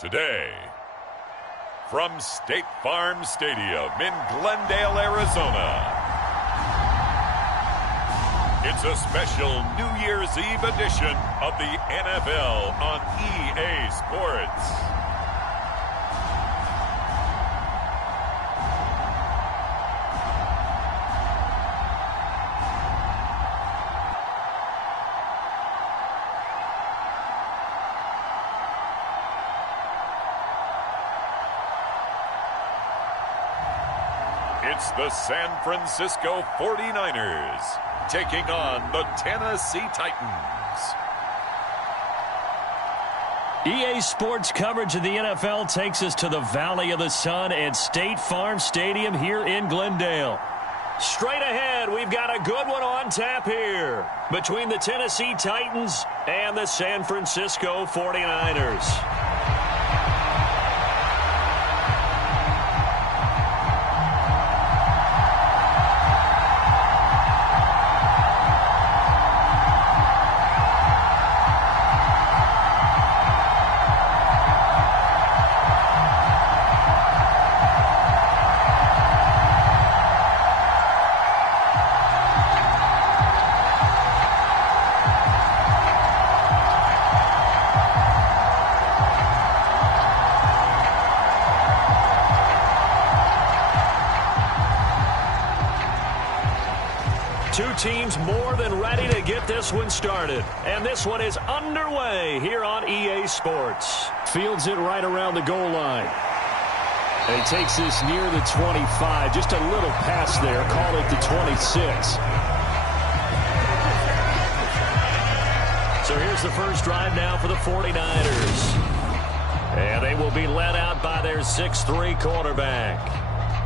Today, from State Farm Stadium in Glendale, Arizona, it's a special New Year's Eve edition of the NFL on EA Sports. It's the San Francisco 49ers taking on the Tennessee Titans. EA Sports coverage of the NFL takes us to the Valley of the Sun at State Farm Stadium here in Glendale. Straight ahead, we've got a good one on tap here between the Tennessee Titans and the San Francisco 49ers. Two teams more than ready to get this one started. And this one is underway here on EA Sports. Fields it right around the goal line. And he takes this near the 25. Just a little pass there. Call it the 26. So here's the first drive now for the 49ers. And they will be led out by their 6'3" quarterback.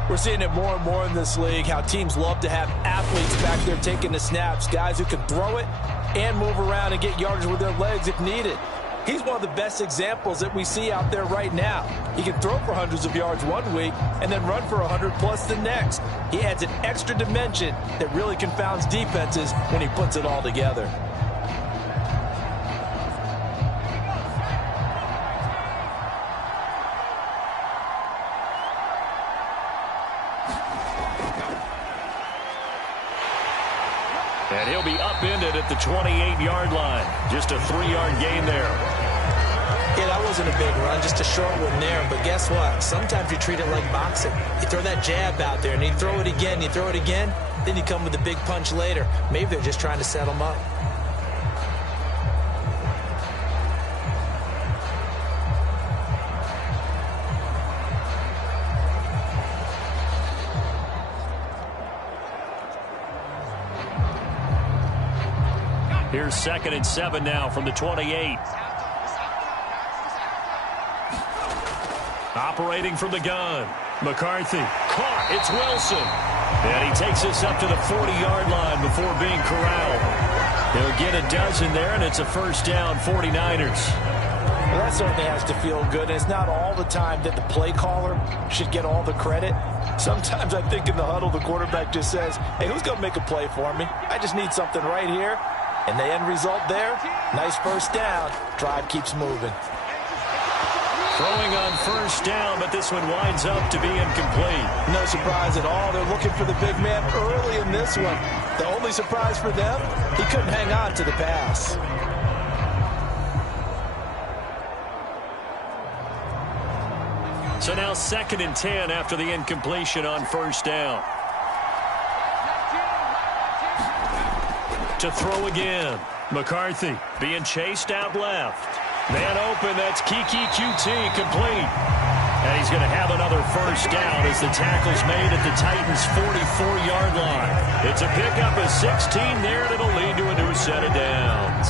We're seeing it more and more in this league, how teams love to have athletes back there taking the snaps, guys who can throw it and move around and get yardage with their legs if needed. He's one of the best examples that we see out there right now. He can throw for hundreds of yards one week and then run for 100+ the next. He adds an extra dimension that really confounds defenses when he puts it all together. And he'll be upended at the 28-yard line. Just a 3-yard gain there. Yeah, that wasn't a big run, just a short one there. But guess what? Sometimes you treat it like boxing. You throw that jab out there, and you throw it again, then you come with a big punch later. Maybe they're just trying to set him up. Here's 2nd and 7 now from the 28. Operating from the gun. McCarthy caught. It's Wilson. And he takes this up to the 40-yard line before being corralled. He'll get a dozen there, and it's a first down, 49ers. Well, that certainly has to feel good. It's not all the time that the play caller should get all the credit. Sometimes I think in the huddle, the quarterback just says, hey, who's going to make a play for me? I just need something right here. And the end result there, nice first down. Drive keeps moving. Throwing on first down, but this one winds up to be incomplete. No surprise at all. They're looking for the big man early in this one. The only surprise for them, he couldn't hang on to the pass. So now 2nd and 10 after the incompletion on first down. To throw again. McCarthy being chased out left. Man open, that's Kiki QT, complete. And he's going to have another first down as the tackle's made at the Titans' 44-yard line. It's a pickup of 16 there, and it'll lead to a new set of downs.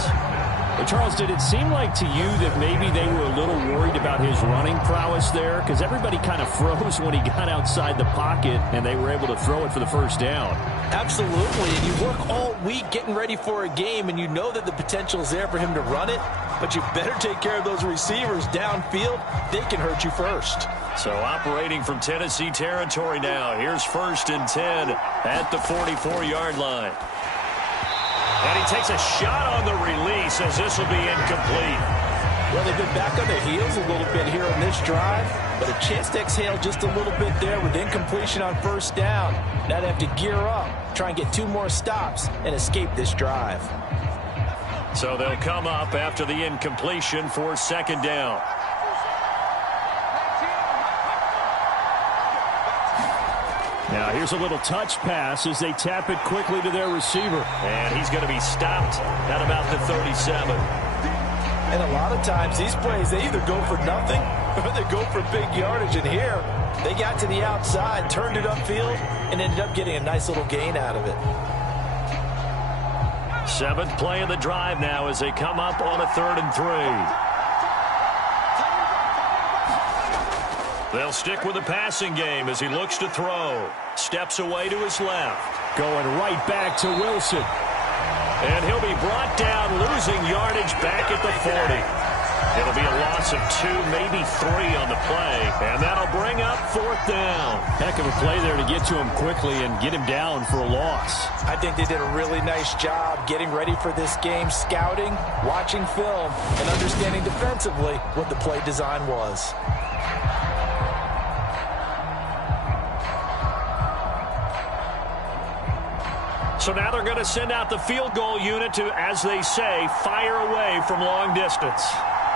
Well, Charles, did it seem like to you that maybe they were a little worried about his running prowess there? Because everybody kind of froze when he got outside the pocket, and they were able to throw it for the first down. Absolutely, and you work all week getting ready for a game, and you know that the potential is there for him to run it, but you better take care of those receivers downfield. They can hurt you first. So operating from Tennessee territory now. Here's 1st and 10 at the 44-yard line. And he takes a shot on the release as this will be incomplete. Well, they've been back on their heels a little bit here in this drive, but a chance to exhale just a little bit there with incompletion on first down. Now they have to gear up, try and get 2 more stops, and escape this drive. So they'll come up after the incompletion for second down. Now here's a little touch pass as they tap it quickly to their receiver. And he's going to be stopped at about the 37. And a lot of times these plays, they either go for nothing or they go for big yardage. And here, they got to the outside, turned it upfield, and ended up getting a nice little gain out of it. 7th play of the drive now as they come up on a 3rd and 3. They'll stick with the passing game as he looks to throw. Steps away to his left. Going right back to Wilson. And he'll be brought down, losing yardage back at the 40. It'll be a loss of 2, maybe 3 on the play. And that'll bring up 4th down. Heck of a play there to get to him quickly and get him down for a loss. I think they did a really nice job getting ready for this game, scouting, watching film, and understanding defensively what the play design was. So now they're going to send out the field goal unit to, as they say, fire away from long distance.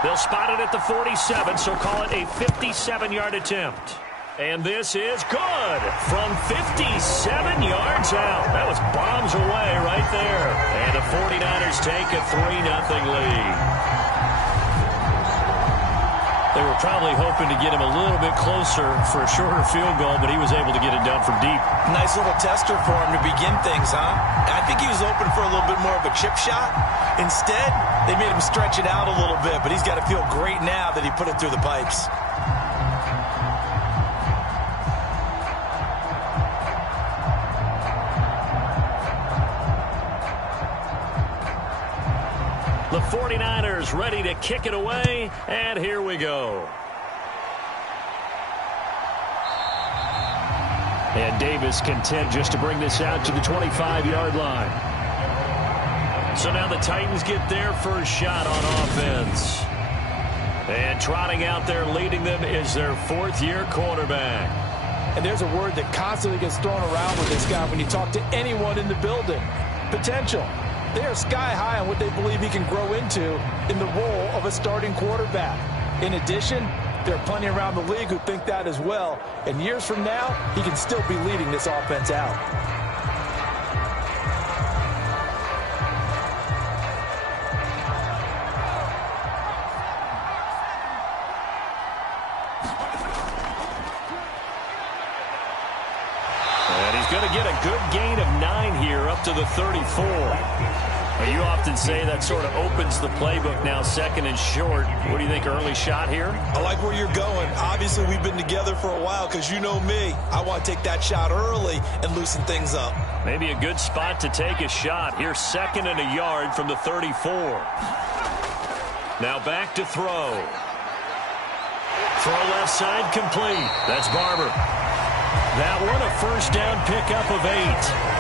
They'll spot it at the 47, so call it a 57-yard attempt. And this is good from 57 yards out. That was bombs away right there. And the 49ers take a 3-0 lead. They were probably hoping to get him a little bit closer for a shorter field goal, but he was able to get it done from deep. Nice little tester for him to begin things, huh? I think he was open for a little bit more of a chip shot. Instead, they made him stretch it out a little bit, but he's got to feel great now that he put it through the pipes. The 49ers ready to kick it away, and here we go. And Davis content just to bring this out to the 25-yard line. So now the Titans get their first shot on offense. And trotting out there leading them is their 4th-year quarterback. And there's a word that constantly gets thrown around with this guy when you talk to anyone in the building. Potential. They are sky high on what they believe he can grow into in the role of a starting quarterback. In addition, there are plenty around the league who think that as well. And years from now, he can still be leading this offense out. And he's going to get a good gain of 9 here up to the 34. Well, you often say that sort of opens the playbook now, 2nd and short. What do you think, early shot here? I like where you're going. Obviously, we've been together for a while because you know me. I want to take that shot early and loosen things up. Maybe a good spot to take a shot. Here's 2nd and a yard from the 34. Now back to throw. Throw left side complete. That's Barber. That one a first down pickup of 8.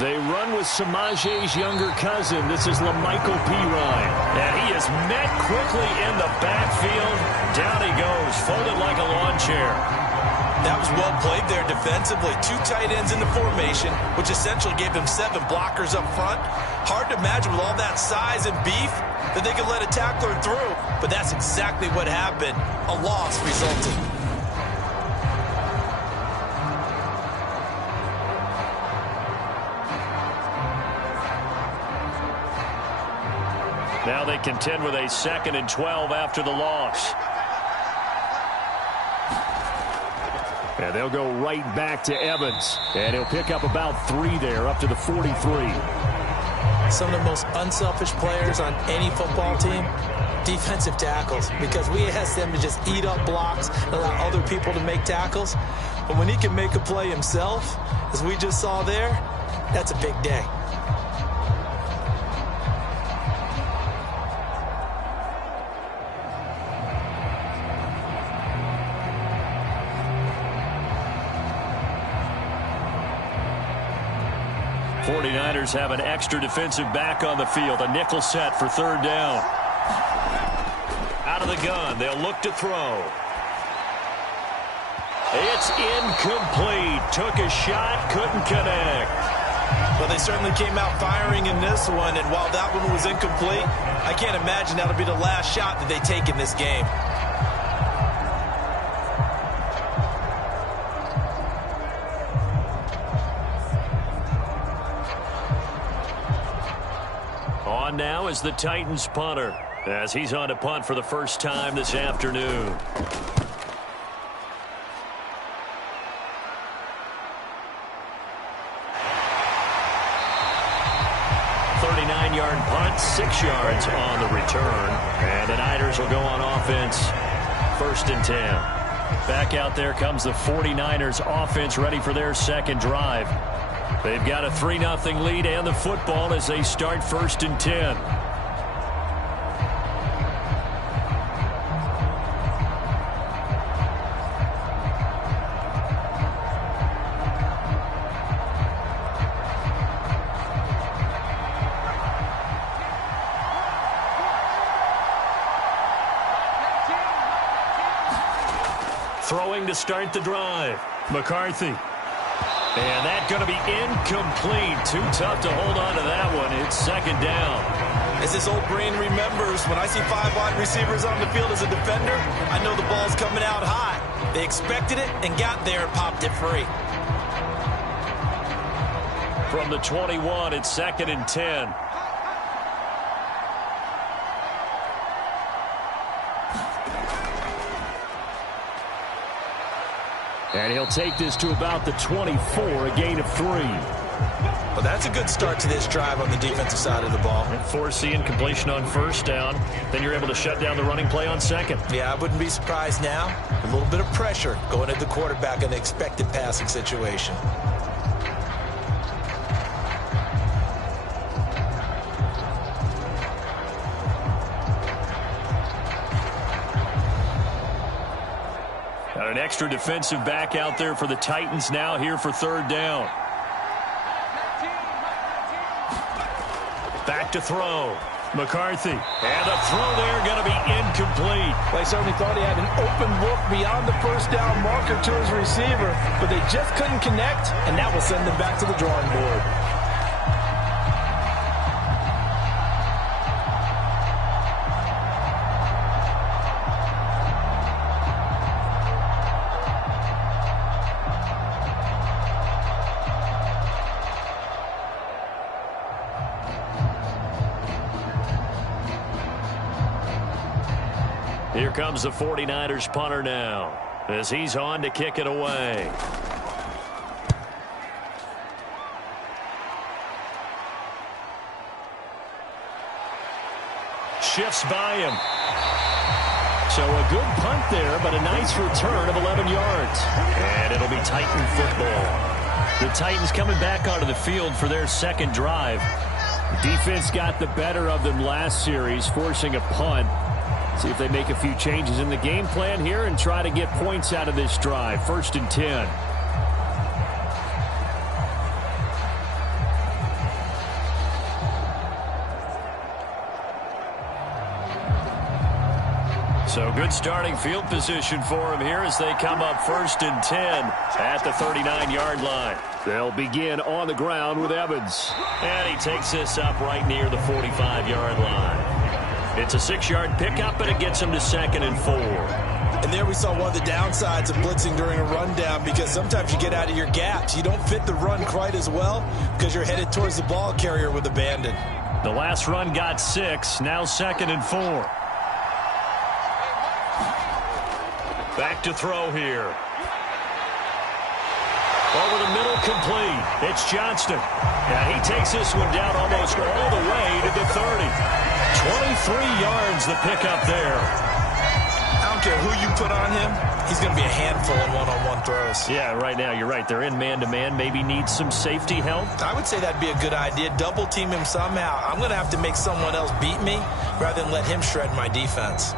They run with Samaje's younger cousin. This is LaMichael Pirine. And he is met quickly in the backfield. Down he goes, folded like a lawn chair. That was well played there defensively. 2 tight ends in the formation, which essentially gave them 7 blockers up front. Hard to imagine with all that size and beef that they could let a tackler through. But that's exactly what happened. A loss resulted. Now they contend with a 2nd and 12 after the loss. And they'll go right back to Evans. And he'll pick up about 3 there, up to the 43. Some of the most unselfish players on any football team Defensive tackles, because we asked them to just eat up blocks and allow other people to make tackles. But when he can make a play himself, as we just saw there, that's a big day. '49ers have an extra defensive back on the field. A nickel set for third down. Out of the gun, they'll look to throw. It's incomplete. Took a shot, couldn't connect. Well, they certainly came out firing in this one, and while that one was incomplete, I can't imagine that'll be the last shot that they take in this game. On now is the Titans punter, as he's on to punt for the first time this afternoon. 39-yard punt, 6 yards on the return. And the Niners will go on offense, 1st and 10. Back out there comes the 49ers offense, ready for their second drive. They've got a 3-0 lead and the football as they start 1st and 10. Throwing to start the drive. McCarthy. And that's going to be incomplete. Too tough to hold on to that one. It's 2nd down. As this old brain remembers, when I see 5 wide receivers on the field as a defender, I know the ball's coming out high. They expected it and got there and popped it free. From the 21, it's 2nd and 10. And he'll take this to about the 24, a gain of 3. Well, that's a good start to this drive on the defensive side of the ball. And force the incompletion on 1st down. Then you're able to shut down the running play on 2nd. Yeah, I wouldn't be surprised now. A little bit of pressure going at the quarterback in the expected passing situation. Got an extra defensive back out there for the Titans now here for 3rd down. Back to throw. McCarthy. And the throw there going to be incomplete. Well, he certainly thought he had an open look beyond the 1st down marker to his receiver, but they just couldn't connect, and that will send them back to the drawing board. Here comes the 49ers punter now, as he's on to kick it away. Shifts by him. So a good punt there, but a nice return of 11 yards. And it'll be Titan football. The Titans coming back onto the field for their 2nd drive. Defense got the better of them last series, forcing a punt. See if they make a few changes in the game plan here and try to get points out of this drive. 1st and 10. So good starting field position for him here as they come up 1st and 10 at the 39-yard line. They'll begin on the ground with Evans. And he takes this up right near the 45-yard line. It's a 6-yard pickup, and it gets him to 2nd and 4. And there we saw one of the downsides of blitzing during a rundown, because sometimes you get out of your gaps. You don't fit the run quite as well because you're headed towards the ball carrier with abandon. The last run got 6, now 2nd and 4. Back to throw here. Over the middle, complete. It's Johnston. And he takes this one down almost all the way to the 30. 3 yards the pickup there. I don't care who you put on him. He's going to be a handful in one-on-one throws. Yeah, right now, you're right. They're in man-to-man. Maybe need some safety help. I would say that'd be a good idea. Double team him somehow. I'm going to have to make someone else beat me rather than let him shred my defense.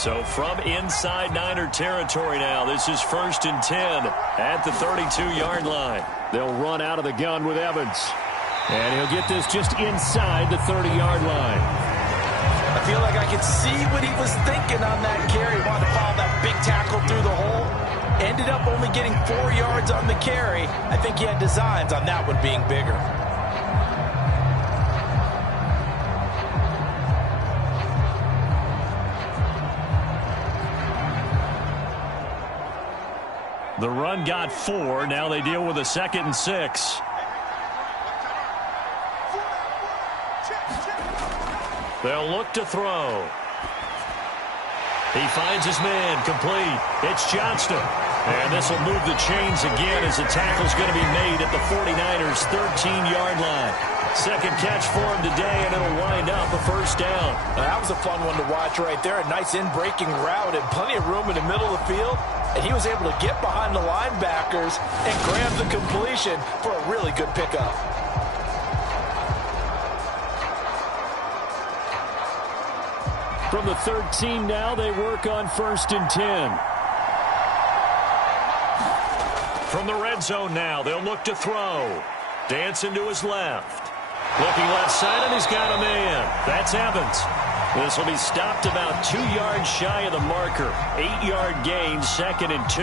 So from inside Niner territory now, this is 1st and 10 at the 32-yard line. They'll run out of the gun with Evans. And he'll get this just inside the 30-yard line. I feel like I could see what he was thinking on that carry. He wanted to follow that big tackle through the hole. Ended up only getting 4 yards on the carry. I think he had designs on that one being bigger. The run got 4. Now they deal with a 2nd and 6. They'll look to throw. He finds his man complete. It's Johnston. And this will move the chains again as the tackle's going to be made at the 49ers' 13-yard line. Second catch for him today, and it'll wind up a first down. That was a fun one to watch right there. A nice in-breaking route and plenty of room in the middle of the field. And he was able to get behind the linebackers and grab the completion for a really good pickup. From the 13 now, they work on 1st and 10. From the red zone now, they'll look to throw. Dancing to his left. Looking left side, and he's got a man. That's Evans. This will be stopped about 2 yards shy of the marker. 8-yard gain, 2nd and 2.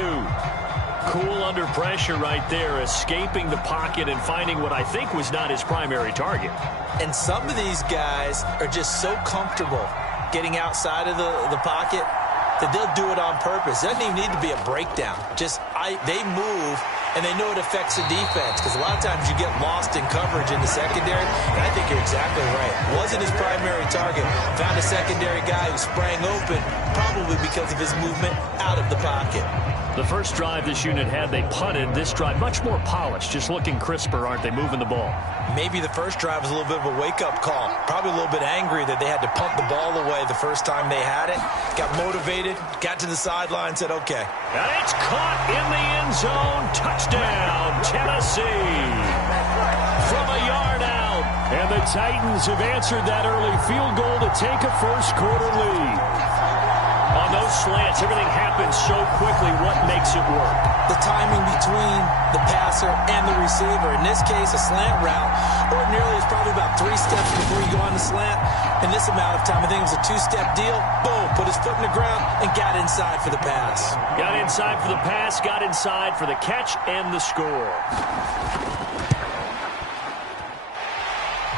Cool under pressure right there, escaping the pocket and finding what I think was not his primary target. And some of these guys are just so comfortable getting outside of the pocket that they'll do it on purpose. It doesn't even need to be a breakdown. They move, and they know it affects the defense, because a lot of times you get lost in coverage in the secondary, and I think you're exactly right. Wasn't his primary target. Found a secondary guy who sprang open, probably because of his movement out of the pocket. The first drive this unit had, they punted. This drive, much more polished, just looking crisper, aren't they, moving the ball? Maybe the first drive was a little bit of a wake-up call. Probably a little bit angry that they had to punt the ball away the first time they had it. Got motivated, got to the sideline, said, okay. And it's caught in the end zone. Touchdown, Tennessee. From a yard out. And the Titans have answered that early field goal to take a first-quarter lead. On those slants, everything happens so quickly. What makes it work? The timing between the passer and the receiver. In this case, a slant route. Ordinarily, it's probably about 3 steps before you go on the slant. In this amount of time, I think it was a 2-step deal. Boom, put his foot in the ground and got inside for the pass. Got inside for the pass, got inside for the catch and the score.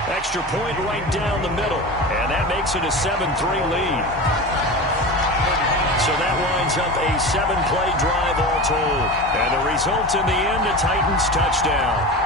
Extra point right down the middle. And that makes it a 7-3 lead. So that winds up a 7-play drive all told. And the result in the end, a Titans touchdown.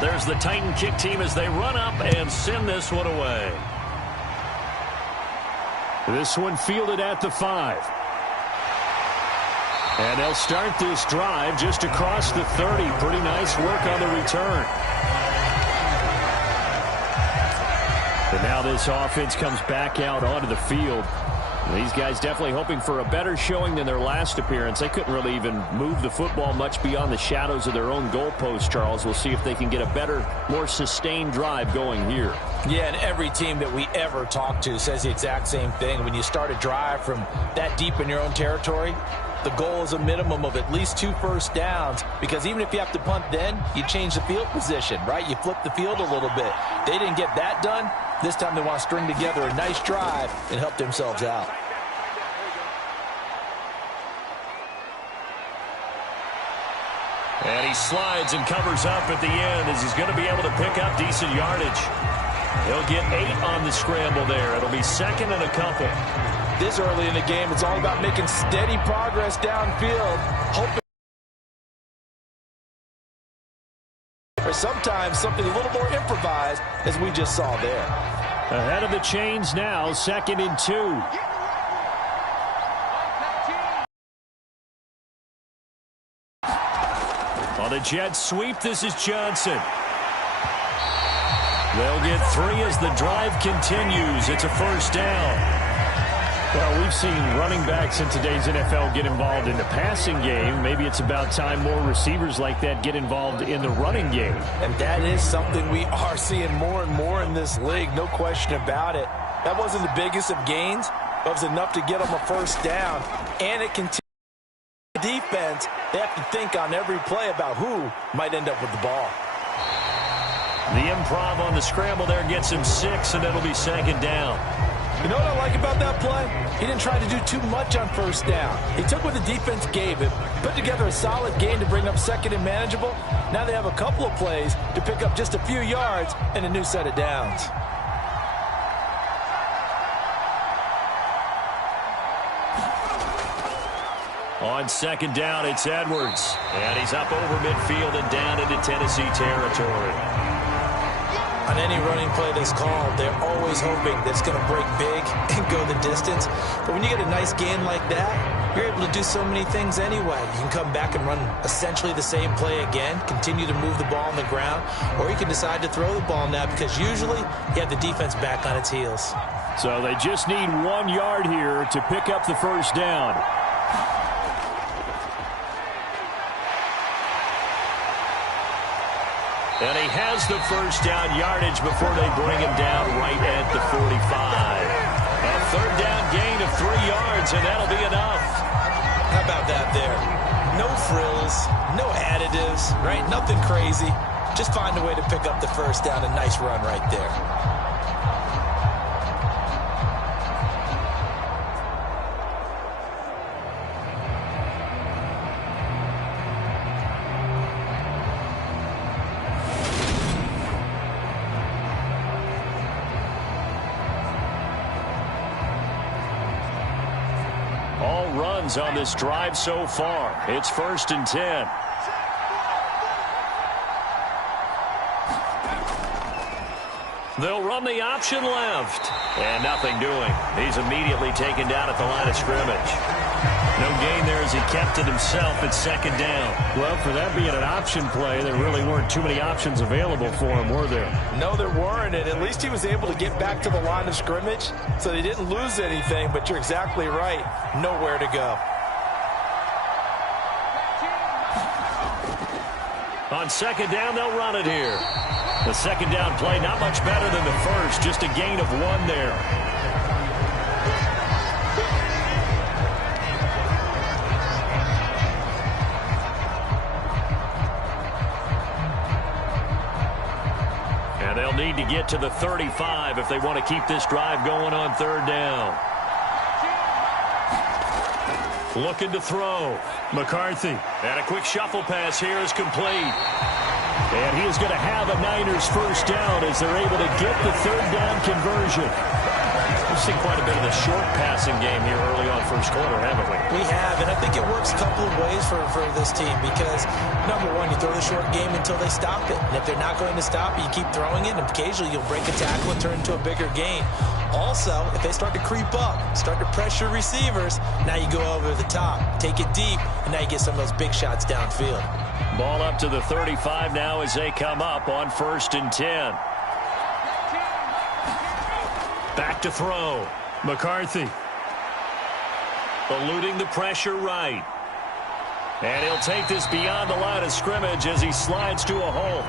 There's the Titan kick team as they run up and send this one away. This one fielded at the 5. And they'll start this drive just across the 30. Pretty nice work on the return. And now this offense comes back out onto the field. These guys definitely hoping for a better showing than their last appearance. They couldn't really even move the football much beyond the shadows of their own goalpost, Charles. We'll see if they can get a better, more sustained drive going here. Yeah, and every team that we ever talk to says the exact same thing. When you start a drive from that deep in your own territory, the goal is a minimum of at least 2 first downs, because even if you have to punt then, you change the field position, right? You flip the field a little bit. They didn't get that done. This time they want to string together a nice drive and help themselves out. And he slides and covers up at the end as he's going to be able to pick up decent yardage. He'll get 8 on the scramble there. It'll be second and a couple. This early in the game, it's all about making steady progress downfield, hoping or sometimes something a little more improvised, as we just saw there. Ahead of the chains now, 2nd and 2. On the jet sweep, this is Johnson. They'll get 3 as the drive continues. It's a first down. Well, we've seen running backs in today's NFL get involved in the passing game. Maybe it's about time more receivers like that get involved in the running game. And that is something we are seeing more and more in this league, no question about it. That wasn't the biggest of gains, but it was enough to get them a first down. And it continues. Defense, they have to think on every play about who might end up with the ball. The improv on the scramble there gets him 6, and it'll be 2nd down. You know what I like about that play? He didn't try to do too much on first down. He took what the defense gave him, put together a solid game to bring up 2nd and manageable. Now they have a couple of plays to pick up just a few yards and a new set of downs. On 2nd down, it's Edwards. And he's up over midfield and down into Tennessee territory. On any running play that's called, they're always hoping that it's going to break big and go the distance. But when you get a nice gain like that, you're able to do so many things anyway. You can come back and run essentially the same play again, continue to move the ball on the ground, or you can decide to throw the ball now because usually you have the defense back on its heels. So they just need 1 yard here to pick up the first down. And he has the first down yardage before they bring him down right at the 45. A 3rd down gain of 3 yards, and that'll be enough. How about that there? No frills, no additives, right? Nothing crazy. Just find a way to pick up the first down. A nice run right there. On this drive so far. It's 1st and 10. They'll run the option left. And nothing doing. He's immediately taken down at the line of scrimmage. No gain there as he kept it himself at 2nd down. Well, for that being an option play, there really weren't too many options available for him, were there? No, there weren't, and at least he was able to get back to the line of scrimmage, so they didn't lose anything, but you're exactly right. Nowhere to go. On 2nd down, they'll run it here. The 2nd down play, not much better than the first, just a gain of 1 there. And they'll need to get to the 35 if they want to keep this drive going on 3rd down. Looking to throw. McCarthy. And a quick shuffle pass here is complete. And he is going to have a Niners first down as they're able to get the 3rd down conversion. We've seen quite a bit of the short passing game here early on first quarter, haven't we? We have, and I think it works a couple of ways for this team because, number one, you throw the short game until they stop it. And if they're not going to stop it, you keep throwing it, and occasionally you'll break a tackle and turn into a bigger gain. Also, if they start to creep up, start to pressure receivers, now you go over the top, take it deep, and now you get some of those big shots downfield. Ball up to the 35 now as they come up on 1st and 10. Back to throw. McCarthy. Eluding the pressure right. And he'll take this beyond the line of scrimmage as he slides to a hole.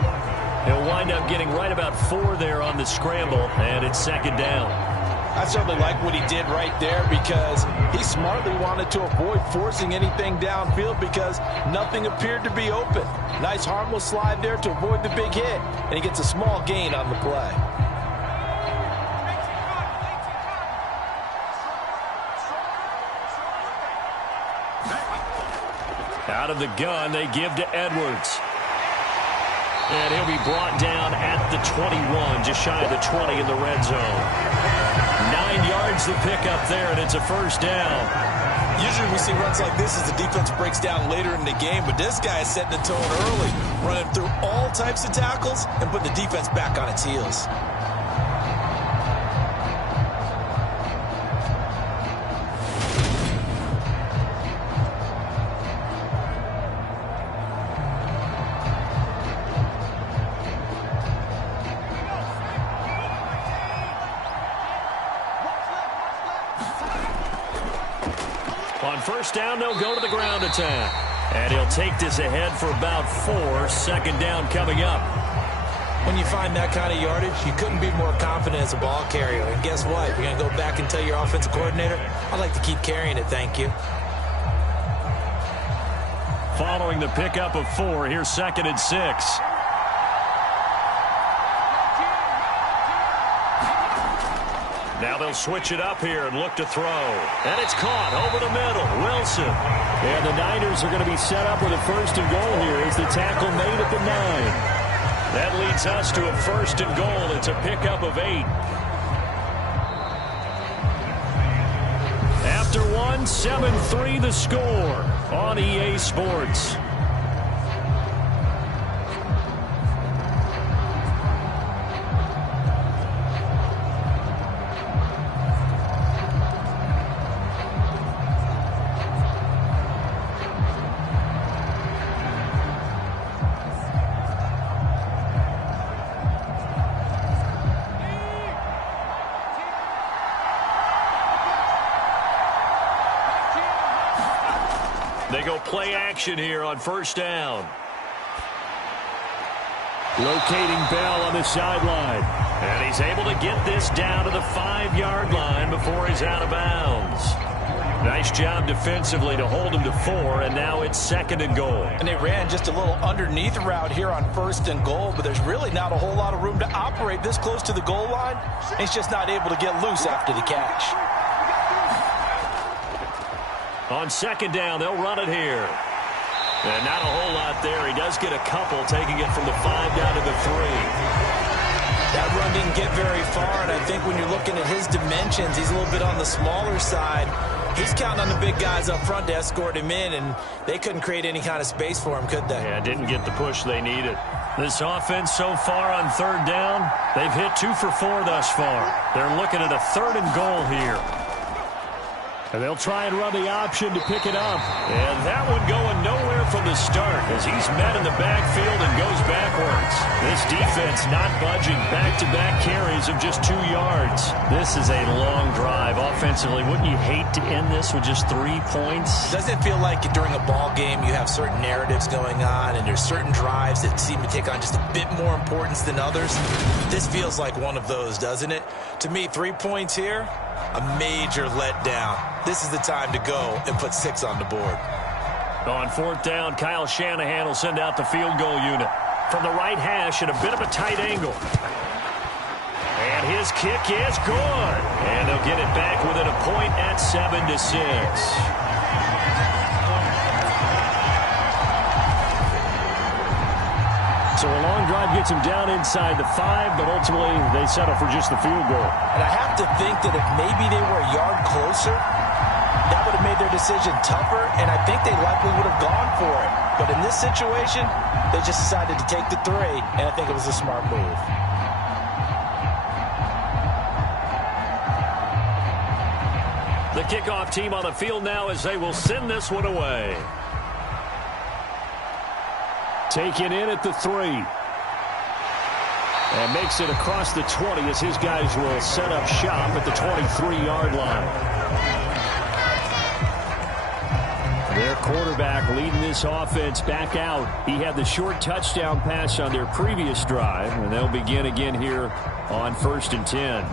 He'll wind up getting right about 4 there on the scramble, and it's 2nd down. I certainly like what he did right there because he smartly wanted to avoid forcing anything downfield because nothing appeared to be open. Nice harmless slide there to avoid the big hit, and he gets a small gain on the play. Out of the gun, they give to Edwards. And he'll be brought down at the 21, just shy of the 20 in the red zone. 9 yards to pick up there, and it's a first down. Usually we see runs like this as the defense breaks down later in the game, but this guy is setting the tone early, running through all types of tackles and putting the defense back on its heels. On first down, they'll go to the ground attack. And he'll take this ahead for about 4. Second down coming up. When you find that kind of yardage, you couldn't be more confident as a ball carrier. And guess what? You're going to go back and tell your offensive coordinator, I'd like to keep carrying it, thank you. Following the pickup of 4, here's 2nd and 6. Now they'll switch it up here and look to throw. And it's caught over the middle. Wilson. And the Niners are going to be set up with a 1st and goal here as the tackle made at the 9. That leads us to a 1st and goal. It's a pickup of 8. After 1, 7-3 the score on EA Sports. They go play action here on first down. Locating Bell on the sideline. And he's able to get this down to the 5-yard line before he's out of bounds. Nice job defensively to hold him to 4, and now it's 2nd and goal. And they ran just a little underneath route here on 1st and goal, but there's really not a whole lot of room to operate this close to the goal line. He's just not able to get loose after the catch. On 2nd down, they'll run it here. And not a whole lot there. He does get a couple, taking it from the 5 down to the 3. That run didn't get very far, and I think when you're looking at his dimensions, he's a little bit on the smaller side. He's counting on the big guys up front to escort him in, and they couldn't create any kind of space for him, could they? Yeah, didn't get the push they needed. This offense so far on 3rd down, they've hit 2 for 4 thus far. They're looking at a 3rd and goal here. And they'll try and run the option to pick it up. And that one going nowhere from the start as he's met in the backfield and goes backwards. This defense not budging. Back-to-back carries of just 2 yards. This is a long drive offensively. Wouldn't you hate to end this with just 3 points? Doesn't it feel like during a ball game you have certain narratives going on and there's certain drives that seem to take on just a bit more importance than others? This feels like one of those, doesn't it? To me, 3 points here, a major letdown. This is the time to go and put 6 on the board. On 4th down, Kyle Shanahan will send out the field goal unit. From the right hash at a bit of a tight angle. And his kick is good. And they'll get it back within a point at 7-6. So a long drive gets him down inside the 5, but ultimately they settle for just the field goal. And I have to think that if maybe they were a yard closer, that would have made their decision tougher, and I think they likely would have gone for it. But in this situation, they just decided to take the 3, and I think it was a smart move. The kickoff team on the field now as they will send this one away. Taken in at the 3. And makes it across the 20 as his guys will set up shop at the 23-yard line. Their quarterback leading this offense back out. He had the short touchdown pass on their previous drive, and they'll begin again here on 1st and 10.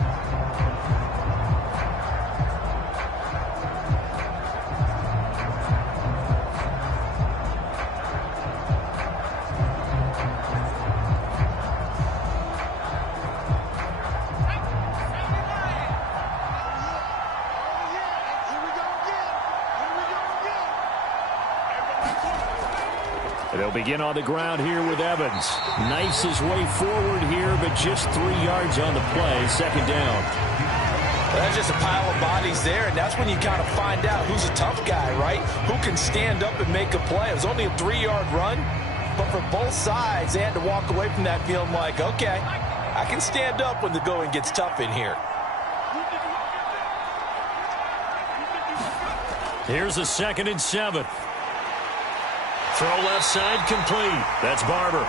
They'll begin on the ground here with Evans. Knifes his way forward here, but just 3 yards on the play. Second down. Well, that's just a pile of bodies there, and that's when you kind of find out who's a tough guy, right? Who can stand up and make a play. It was only a 3-yard run, but for both sides, they had to walk away from that feeling like, okay, I can stand up when the going gets tough in here. Here's a 2nd and 7. Throw left side complete. That's Barber.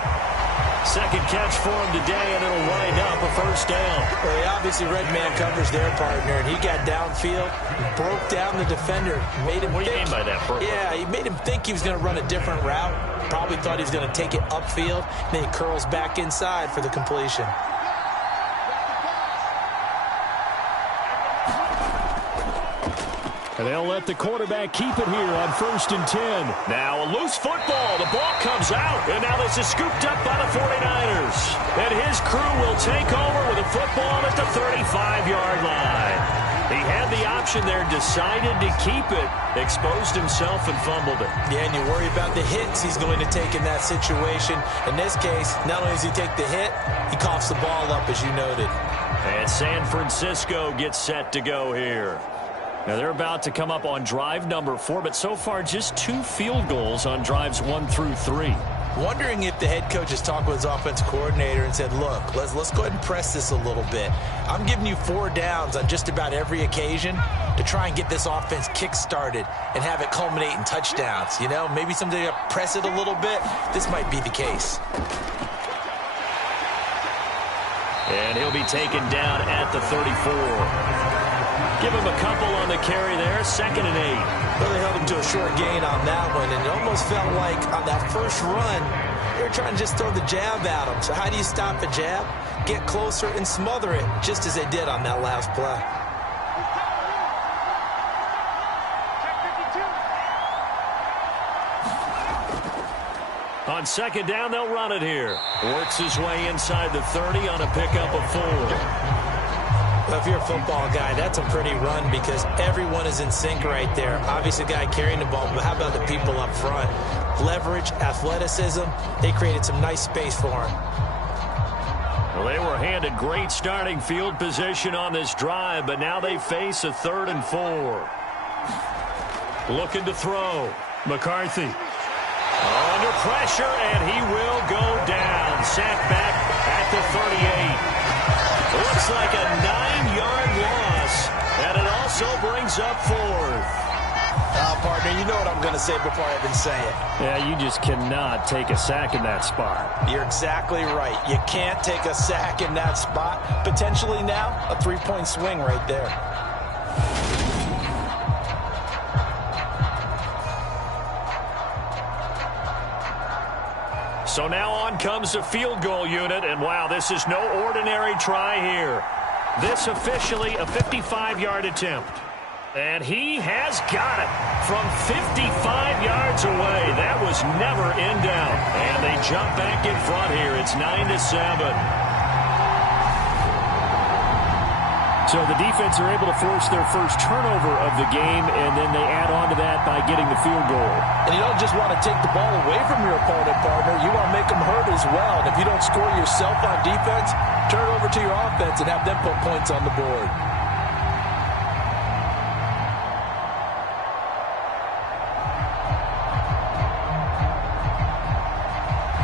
Second catch for him today, and it'll wind up a first down. Well, he obviously read man coverage there, partner, and he got downfield, broke down the defender, made him What do you mean by that, Bert? Yeah, he made him think he was going to run a different route. Probably thought he was going to take it upfield. Then he curls back inside for the completion. And they'll let the quarterback keep it here on 1st and 10. Now a loose football. The ball comes out. And now this is scooped up by the 49ers. And his crew will take over with a football at the 35-yard line. He had the option there, decided to keep it, exposed himself and fumbled it. Yeah, and you worry about the hits he's going to take in that situation. In this case, not only does he take the hit, he coughs the ball up, as you noted. And San Francisco gets set to go here. Now they're about to come up on drive number 4, but so far just 2 field goals on drives 1 through 3. Wondering if the head coach has talked with his offensive coordinator and said, look, let's go ahead and press this a little bit. I'm giving you 4 downs on just about every occasion to try and get this offense kick-started and have it culminate in touchdowns. You know, maybe someday to press it a little bit. This might be the case. And he'll be taken down at the 34. Give him a couple on the carry there, 2nd and 8. Really held him to a short gain on that one, and it almost felt like on that first run, they were trying to just throw the jab at him. So how do you stop a jab? Get closer and smother it, just as they did on that last play. On 2nd down, they'll run it here. Works his way inside the 30 on a pickup of 4. Well, if you're a football guy, that's a pretty run because everyone is in sync right there. Obviously, the guy carrying the ball, but how about the people up front? Leverage, athleticism, they created some nice space for him. Well, they were handed great starting field position on this drive, but now they face a 3rd and 4. Looking to throw. McCarthy. Under pressure, and he will go down. Sacked back at the 38. Looks like a 9-yard loss, and it also brings up 4th. Partner, you know what I'm going to say before I even say it. Yeah, you just cannot take a sack in that spot. You're exactly right. You can't take a sack in that spot. Potentially now, a 3-point swing right there. So now on comes the field goal unit, and wow, this is no ordinary try here. This officially a 55-yard attempt. And he has got it from 55 yards away. That was never in doubt. And they jump back in front here. It's 9-7. So the defense are able to force their first turnover of the game, and then they add on to that by getting the field goal. And you don't just want to take the ball away from your opponent, partner. You want to make them hurt as well. And if you don't score yourself on defense, turn it over to your offense and have them put points on the board.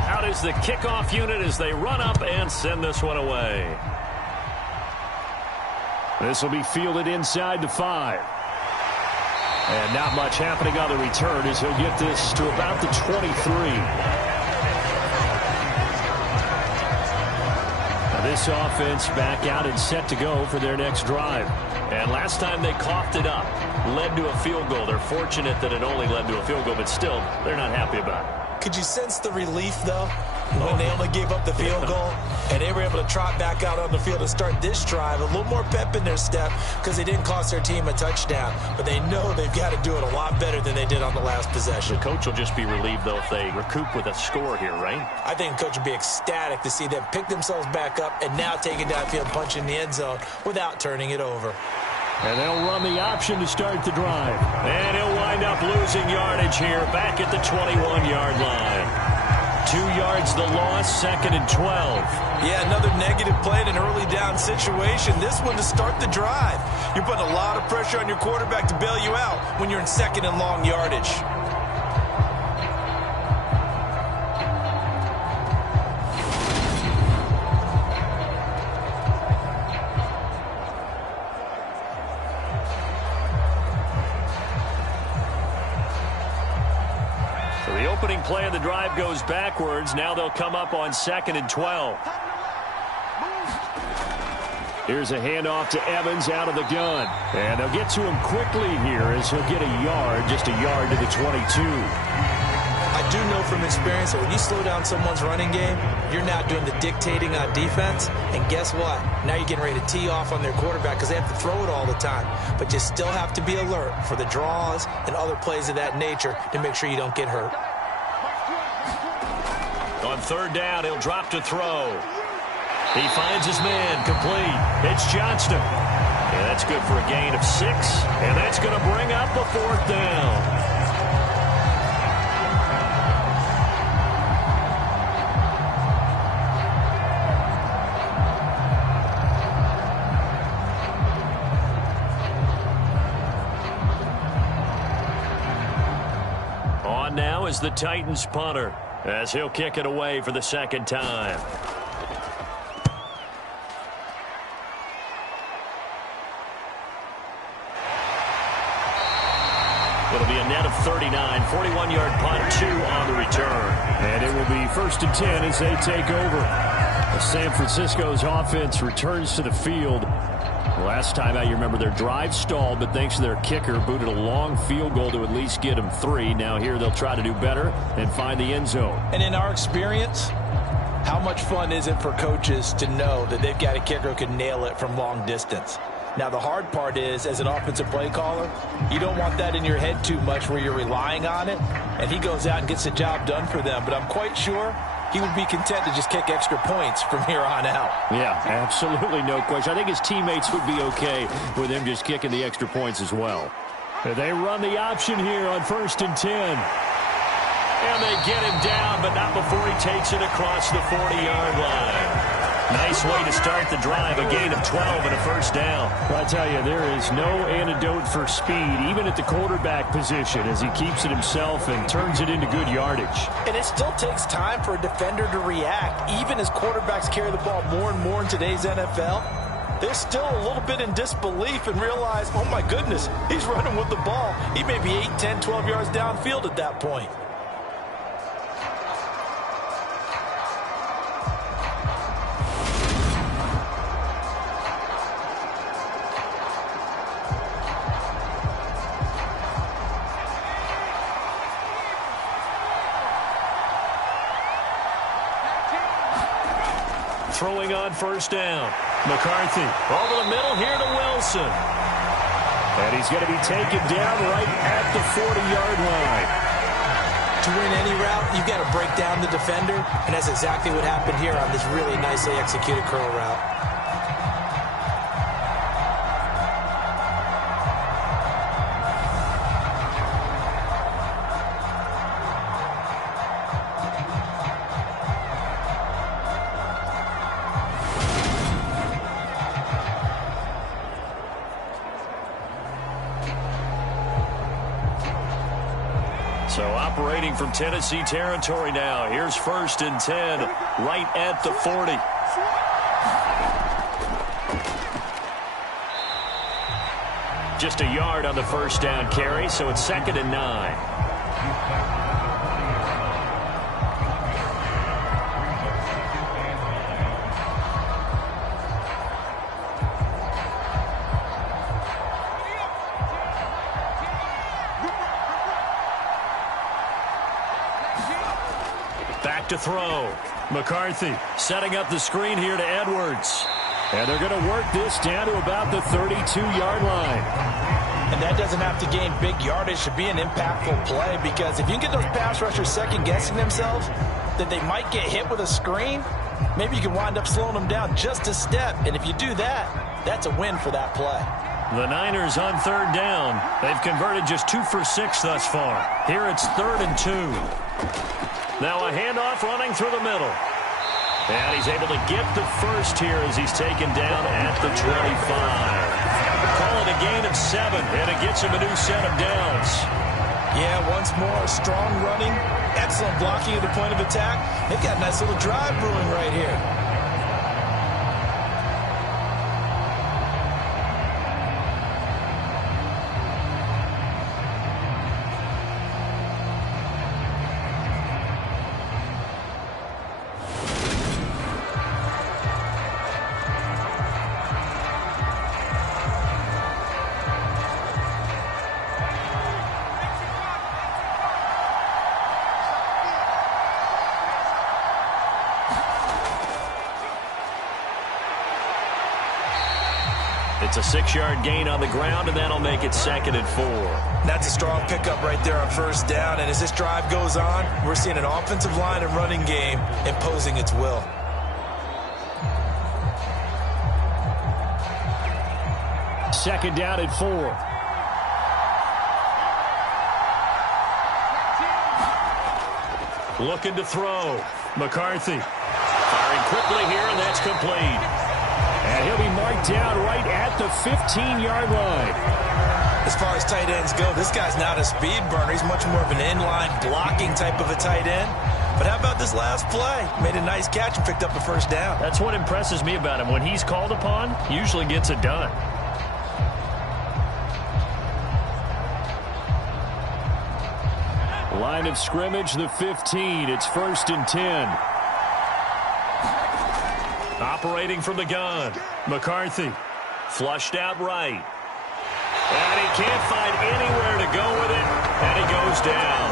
Out is the kickoff unit as they run up and send this one away. This will be fielded inside the 5. And not much happening on the return as he'll get this to about the 23. Now this offense back out and set to go for their next drive. And last time they coughed it up, led to a field goal. They're fortunate that it only led to a field goal, but still, they're not happy about it. Could you sense the relief, though, when they only gave up the field goal and they were able to trot back out on the field and start this drive? A little more pep in their step because they didn't cost their team a touchdown. But they know they've got to do it a lot better than they did on the last possession. The coach will just be relieved, though, if they recoup with a score here, right? I think the coach would be ecstatic to see them pick themselves back up and now take it downfield, punch in the end zone without turning it over. And they'll run the option to start the drive. And he'll wind up losing yardage here back at the 21-yard line. 2 yards the loss, 2nd and 12. Yeah, another negative play in an early down situation. This one to start the drive. You're putting a lot of pressure on your quarterback to bail you out when you're in 2nd and long yardage. The opening play of the drive goes backwards. Now they'll come up on 2nd and 12. Here's a handoff to Evans out of the gun. And they'll get to him quickly here as he'll get a yard, just a yard to the 22. I do know from experience that when you slow down someone's running game, you're now doing the dictating on defense. And guess what? Now you're getting ready to tee off on their quarterback because they have to throw it all the time. But you still have to be alert for the draws and other plays of that nature to make sure you don't get hurt. On 3rd down, he'll drop to throw. He finds his man, complete. It's Johnston. And that's good for a gain of 6. And that's going to bring up a 4th down. On now is the Titans punter, as he'll kick it away for the 2nd time. It'll be a net of 39, 41-yard punt, 2 on the return. And it will be 1st and 10 as they take over. San Francisco's offense returns to the field. Last time out, you remember their drive stalled, but thanks to their kicker, booted a long field goal to at least get them 3. Now here they'll try to do better and find the end zone. And in our experience, how much fun is it for coaches to know that they've got a kicker who can nail it from long distance? Now, the hard part is, as an offensive play caller, you don't want that in your head too much where you're relying on it, and he goes out and gets the job done for them. But I'm quite sure he would be content to just kick extra points from here on out. Yeah, absolutely no question. I think his teammates would be okay with him just kicking the extra points as well. They run the option here on 1st and 10. And they get him down, but not before he takes it across the 40-yard line. Nice way to start the drive, a gain of 12 and a 1st down. Well, I tell you, there is no antidote for speed, even at the quarterback position, as he keeps it himself and turns it into good yardage. And it still takes time for a defender to react. Even as quarterbacks carry the ball more and more in today's NFL, they're still a little bit in disbelief and realize, oh my goodness, he's running with the ball. He may be 8, 10, 12 yards downfield at that point. Throwing on 1st down. McCarthy over the middle here to Wilson. And he's going to be taken down right at the 40-yard line. To win any route, you've got to break down the defender, and that's exactly what happened here on this really nicely executed curl route. So operating from Tennessee territory now. Here's 1st and 10 right at the 40. Just a yard on the 1st down carry, so it's 2nd and 9. Back to throw. McCarthy setting up the screen here to Edwards. And they're going to work this down to about the 32-yard line. And that doesn't have to gain big yardage to be an impactful play, because if you can get those pass rushers second-guessing themselves that they might get hit with a screen, maybe you can wind up slowing them down just a step. And if you do that, that's a win for that play. The Niners on 3rd down. They've converted just 2 for 6 thus far. Here it's 3rd and 2. Now a handoff running through the middle. And he's able to get the first here as he's taken down at the 25. Call it a gain of 7, and it gets him a new set of downs. Yeah, once more, strong running, excellent blocking at the point of attack. They've got a nice little drive brewing right here. It's a 6-yard gain on the ground, and that'll make it 2nd and 4. That's a strong pickup right there on first down. And as this drive goes on, we're seeing an offensive line and running game imposing its will. Second down and 4. Looking to throw. McCarthy firing quickly here, and that's complete. And he'll be marked down right at the 15-yard line. As far as tight ends go, this guy's not a speed burner. He's much more of an inline blocking type of a tight end. But how about this last play? Made a nice catch and picked up a first down. That's what impresses me about him. When he's called upon, he usually gets it done. Line of scrimmage, the 15. It's 1st and 10. Operating from the gun. McCarthy flushed out right. And he can't find anywhere to go with it. And he goes down.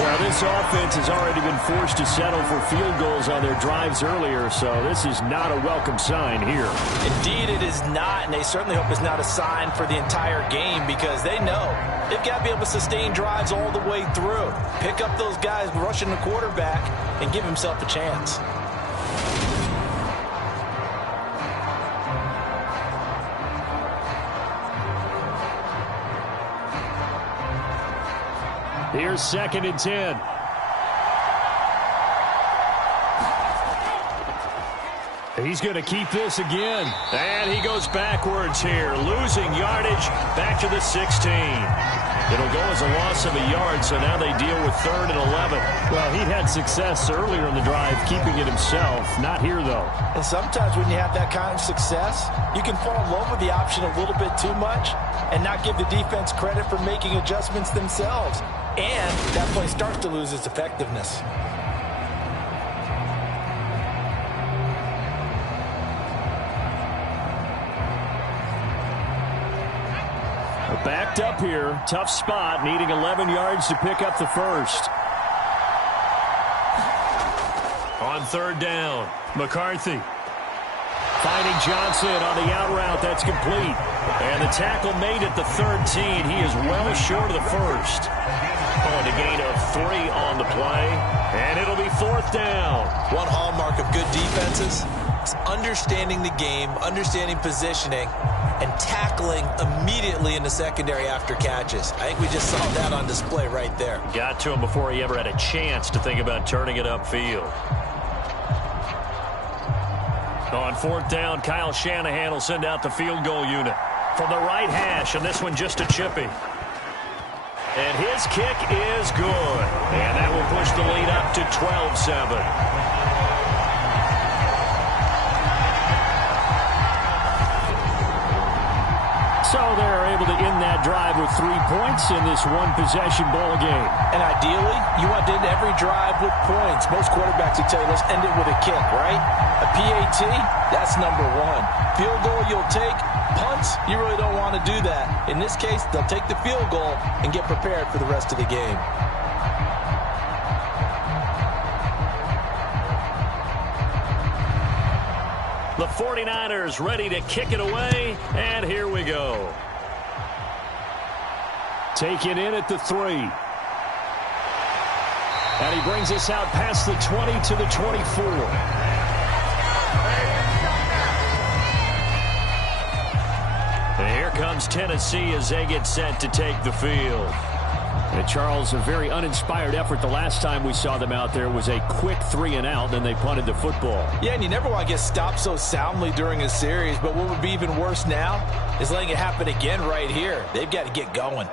Well, this offense has already been forced to settle for field goals on their drives earlier, so this is not a welcome sign here. Indeed, it is not, and they certainly hope it's not a sign for the entire game because they know they've got to be able to sustain drives all the way through. Pick up those guys rushing the quarterback and give himself a chance. Here's 2nd and 10. He's going to keep this again. And he goes backwards here, losing yardage back to the 16. It'll go as a loss of a yard, so now they deal with 3rd and 11. Well, he had success earlier in the drive, keeping it himself. Not here, though. And sometimes when you have that kind of success, you can fall in love with the option a little bit too much and not give the defense credit for making adjustments themselves. And that play starts to lose its effectiveness. Backed up here. Tough spot, needing 11 yards to pick up the first. On 3rd down, McCarthy finding Johnson on the out route. That's complete. And the tackle made at the 13. He is well short of the first. On a gain of 3 on the play. And it'll be 4th down. One hallmark of good defenses is understanding the game, understanding positioning, and tackling immediately in the secondary after catches. I think we just saw that on display right there. Got to him before he ever had a chance to think about turning it upfield. On 4th down, Kyle Shanahan will send out the field goal unit from the right hash, and this one just a chippy. And his kick is good. And that will push the lead up to 12-7. So they're able to end that drive with 3 points in this one-possession ball game. And ideally, you want to end every drive with points. Most quarterbacks will tell you, let's end it with a kick, right? A PAT, that's number 1. Field goal you'll take. Punts, you really don't want to do that. In this case, they'll take the field goal and get prepared for the rest of the game. The 49ers ready to kick it away, and here we go. Taken in at the 3. And he brings us out past the 20 to the 24. And here comes Tennessee as they get set to take the field. And Charles, a very uninspired effort. The last time we saw them out there was a quick 3-and-out, then they punted the football. Yeah, and you never want to get stopped so soundly during a series, but what would be even worse now is letting it happen again right here. They've got to get going.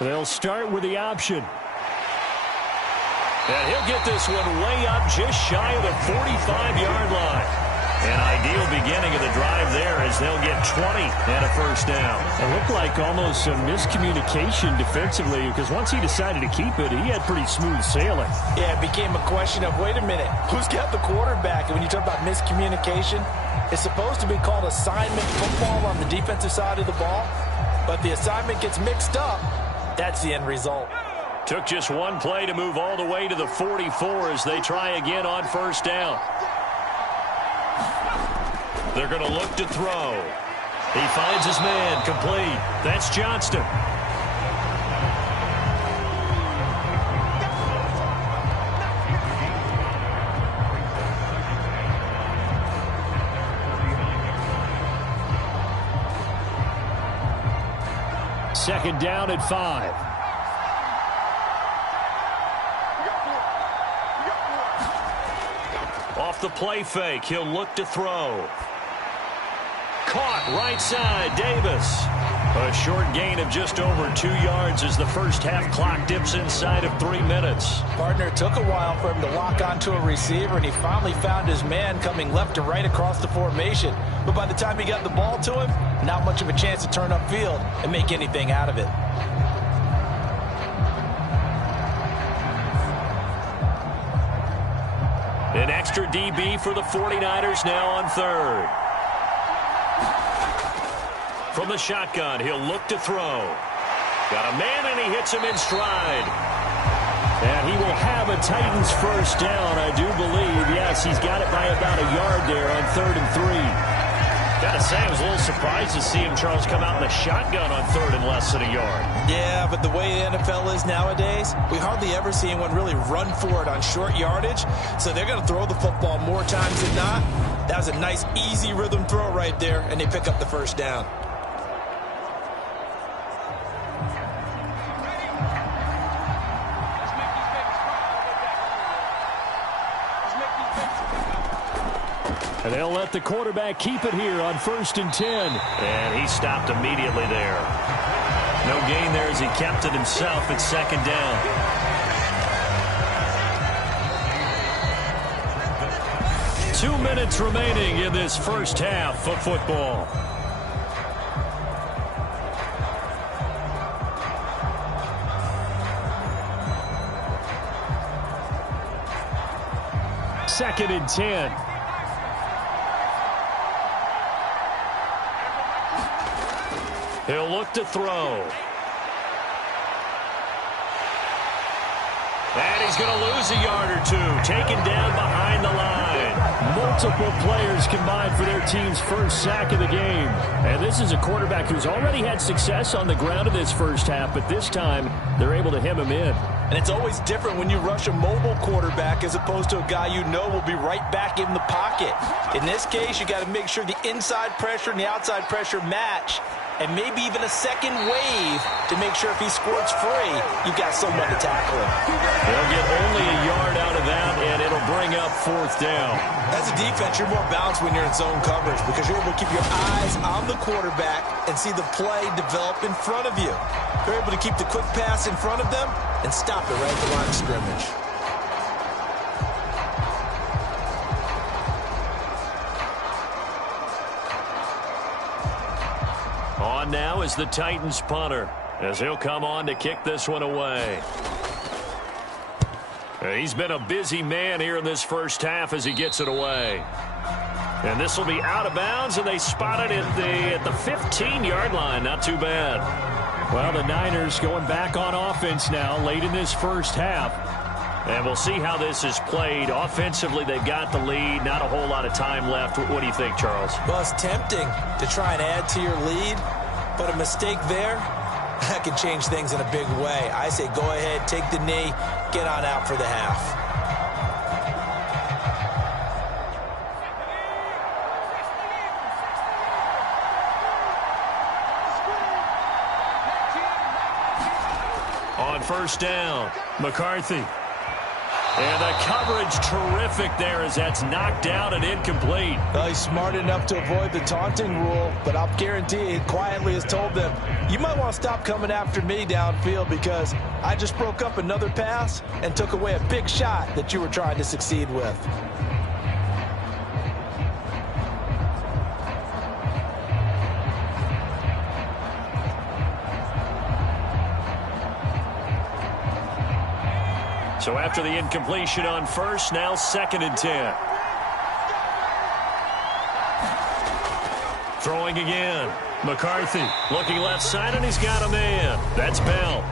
They'll start with the option. And he'll get this one way up just shy of the 45-yard line. An ideal beginning of the drive there as they'll get 20 and a first down. It looked like almost some miscommunication defensively because once he decided to keep it, he had pretty smooth sailing. Yeah, it became a question of, wait a minute, who's got the quarterback? And when you talk about miscommunication, it's supposed to be called assignment football on the defensive side of the ball, but the assignment gets mixed up. That's the end result. Took just one play to move all the way to the 44 as they try again on first down. They're going to look to throw. He finds his man complete. That's Johnston. Second down at 5. Off the play fake, he'll look to throw. Caught right side, Davis. A short gain of just over 2 yards as the first half clock dips inside of 3 minutes. Partner, it took a while for him to lock onto a receiver, and he finally found his man coming left to right across the formation. But by the time he got the ball to him, not much of a chance to turn upfield and make anything out of it. An extra DB for the 49ers now on third. From the shotgun, he'll look to throw. Got a man, and he hits him in stride. And he will have a Titans first down, I do believe. Yes, he's got it by about a yard there on 3rd and 3. Gotta say, I was a little surprised to see him, Charles, come out in the shotgun on third and less than a yard. Yeah, but the way the NFL is nowadays, we hardly ever see anyone really run for it on short yardage. So they're going to throw the football more times than not. That was a nice, easy rhythm throw right there, and they pick up the first down. And they'll let the quarterback keep it here on 1st and 10. And he stopped immediately there. No gain there as he kept it himself at second down. Two minutes remaining in this first half of football. Second and 10. He'll look to throw. And he's going to lose a yard or two. Taken down behind the line. Multiple players combined for their team's first sack of the game. And this is a quarterback who's already had success on the ground in this first half, but this time they're able to hem him in. And it's always different when you rush a mobile quarterback as opposed to a guy you know will be right back in the pocket. In this case, you got to make sure the inside pressure and the outside pressure match. And maybe even a second wave to make sure if he squirts free, you've got someone to tackle him. They'll get only a yard out of that, and it'll bring up 4th down. As a defense, you're more balanced when you're in zone coverage because you're able to keep your eyes on the quarterback and see the play develop in front of you. You're able to keep the quick pass in front of them and stop it right at the line of scrimmage. On now is the Titans punter as he'll come on to kick this one away. He's been a busy man here in this first half as he gets it away. And this will be out of bounds, and they spot it at the 15-yard line. Not too bad. Well, the Niners going back on offense now late in this first half. And we'll see how this is played. Offensively, they've got the lead. Not a whole lot of time left. What do you think, Charles? Well, it's tempting to try and add to your lead, but a mistake there that can change things in a big way. I say go ahead, take the knee, get on out for the half. On first down, McCarthy. And the coverage terrific there as that's knocked out and incomplete. Well, he's smart enough to avoid the taunting rule, but I'll guarantee he quietly has told them, you might want to stop coming after me downfield because I just broke up another pass and took away a big shot that you were trying to succeed with. So after the incompletion on first, now 2nd and 10. Throwing again. McCarthy looking left side, and he's got a man. That's Bell.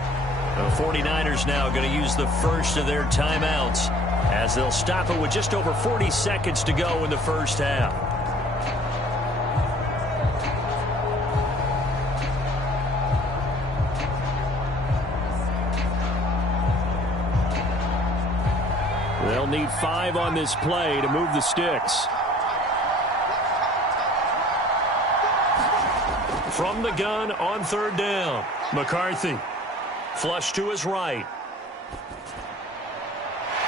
The 49ers now going to use the first of their timeouts as they'll stop it with just over 40 seconds to go in the first half. They'll need 5 on this play to move the sticks. From the gun on 3rd down, McCarthy. Flush to his right.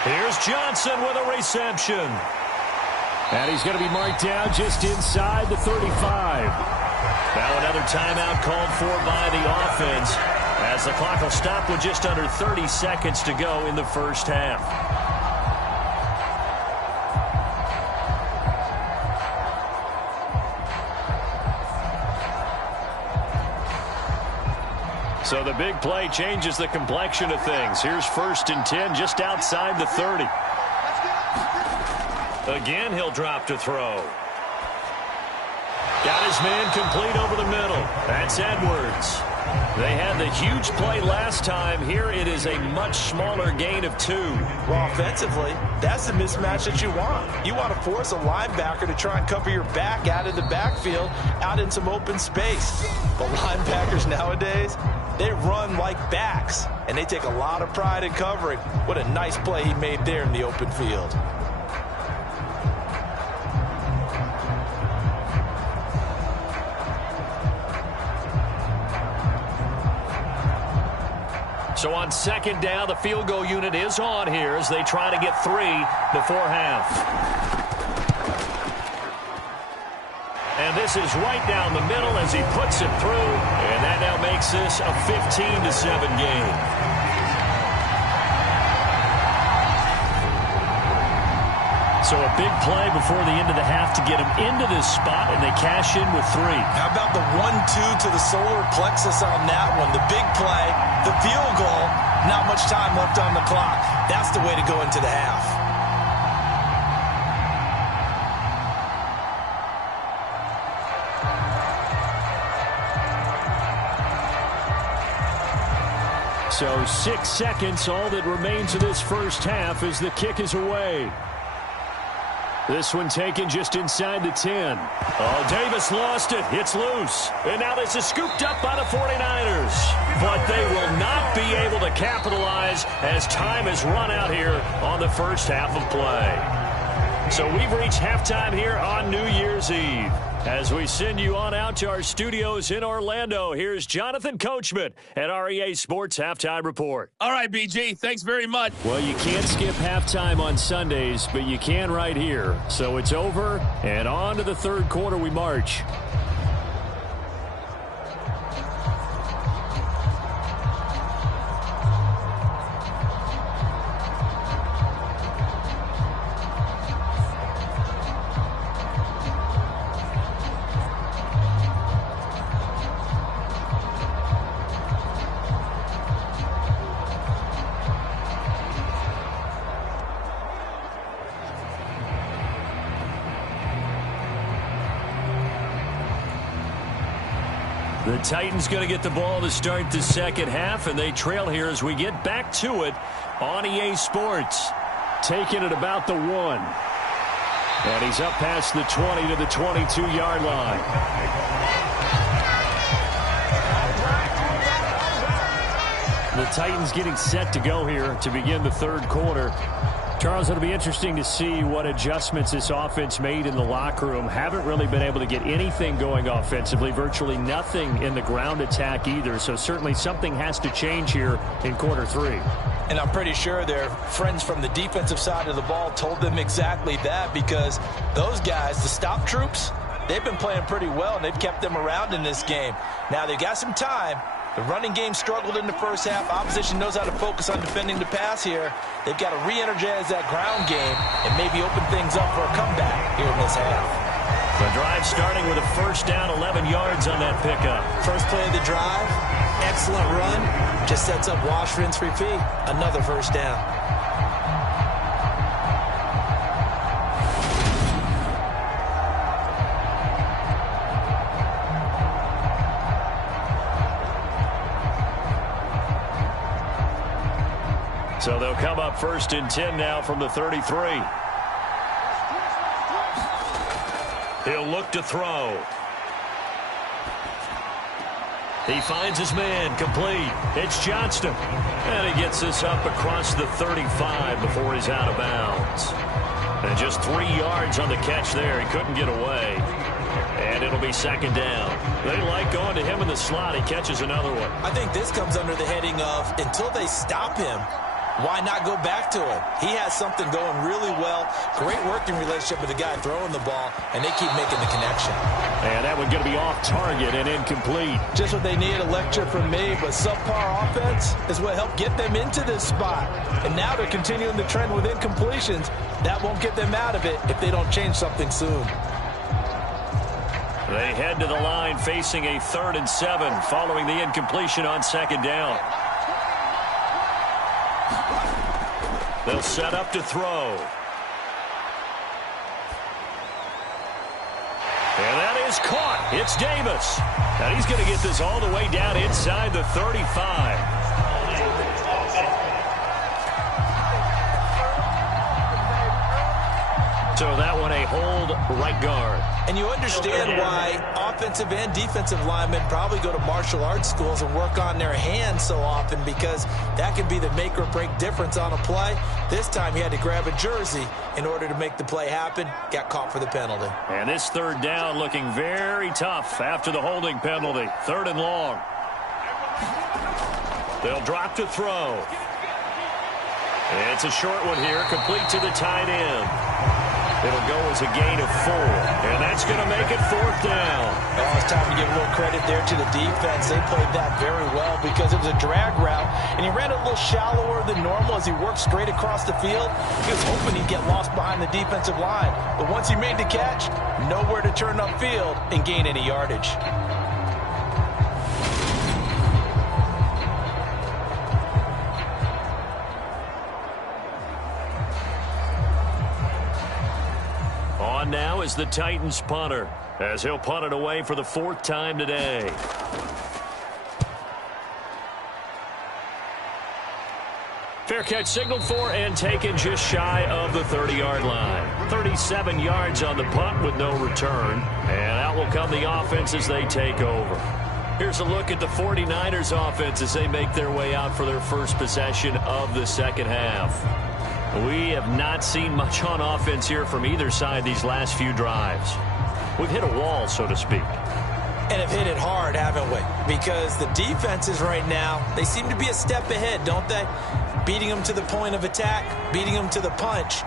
Here's Johnson with a reception. And he's going to be marked down just inside the 35. Now another timeout called for by the offense as the clock will stop with just under 30 seconds to go in the first half. So the big play changes the complexion of things. Here's 1st and 10 just outside the 30. Again, he'll drop to throw. Got his man complete over the middle. That's Edwards. They had the huge play last time. Here it is a much smaller gain of 2. Well, offensively, that's the mismatch that you want. You want to force a linebacker to try and cover your back out in the backfield, out in some open space. But linebackers nowadays, they run like backs, and they take a lot of pride in covering. What a nice play he made there in the open field. So on 2nd down, the field goal unit is on here as they try to get 3 before half. And this is right down the middle as he puts it through. And that now makes this a 15-7 game. So a big play before the end of the half to get him into this spot, and they cash in with 3. How about the 1-2 to the solar plexus on that one? The big play, the field goal, not much time left on the clock. That's the way to go into the half. So 6 seconds, all that remains of this first half as the kick is away. This one taken just inside the 10. Oh, Davis lost it. It's loose. And now this is scooped up by the 49ers. But they will not be able to capitalize as time has run out here on the first half of play. So we've reached halftime here on New Year's Eve. As we send you on out to our studios in Orlando, here's Jonathan Coachman at REA Sports Halftime Report. All right, BG, thanks very much. Well, you can't skip halftime on Sundays, but you can right here. So it's over, and on to the 3rd quarter we march. The Titans going to get the ball to start the second half, and they trail here as we get back to it on EA Sports. Taking it about the 1. And he's up past the 20 to the 22-yard line. The Titans getting set to go here to begin the third quarter. Charles, it'll be interesting to see what adjustments this offense made in the locker room. Haven't really been able to get anything going offensively, virtually nothing in the ground attack either. So certainly something has to change here in quarter three. And I'm pretty sure their friends from the defensive side of the ball told them exactly that, because those guys, the stop troops, they've been playing pretty well, and they've kept them around in this game. Now, they've got some time. The running game struggled in the first half. Opposition knows how to focus on defending the pass here. They've got to re-energize that ground game and maybe open things up for a comeback here in this half. The drive starting with a first down, 11 yards on that pickup. First play of the drive, excellent run. Just sets up wash, rinse, repeat. Another first down. So they'll come up first and 10 now from the 33. He'll look to throw. He finds his man, complete. It's Johnston. And he gets this up across the 35 before he's out of bounds. And just 3 yards on the catch there. He couldn't get away. And it'll be second down. They like going to him in the slot. He catches another one. I think this comes under the heading of, until they stop him, why not go back to him? He has something going really well. Great working relationship with the guy throwing the ball, and they keep making the connection. And that one's going to be off target and incomplete. Just what they need, a lecture from me, but subpar offense is what helped get them into this spot. And now they're continuing the trend with incompletions. That won't get them out of it if they don't change something soon. They head to the line facing a 3rd and 7 following the incompletion on second down. They'll set up to throw. And that is caught. It's Davis. And he's going to get this all the way down inside the 35. So that one a hold right guard. And you understand why offensive and defensive linemen probably go to martial arts schools and work on their hands so often, because that can be the make or break difference on a play. This time he had to grab a jersey in order to make the play happen. Got caught for the penalty. And this third down looking very tough after the holding penalty. 3rd and long. They'll drop to throw. It's a short one here, complete to the tight end. It'll go as a gain of 4, and that's going to make it 4th down. Oh, it's time to give a little credit there to the defense. They played that very well because it was a drag route, and he ran a little shallower than normal as he worked straight across the field. He was hoping he'd get lost behind the defensive line, but once he made the catch, nowhere to turn upfield and gain any yardage. Now is the Titans punter, as he'll punt it away for the 4th time today. Fair catch signaled for and taken just shy of the 30-yard line. 37 yards on the punt with no return. And out will come the offense as they take over. Here's a look at the 49ers offense as they make their way out for their first possession of the second half. We have not seen much on offense here from either side these last few drives. We've hit a wall, so to speak. And have hit it hard, haven't we? Because the defenses right now, they seem to be a step ahead, don't they? Beating them to the point of attack, beating them to the punch.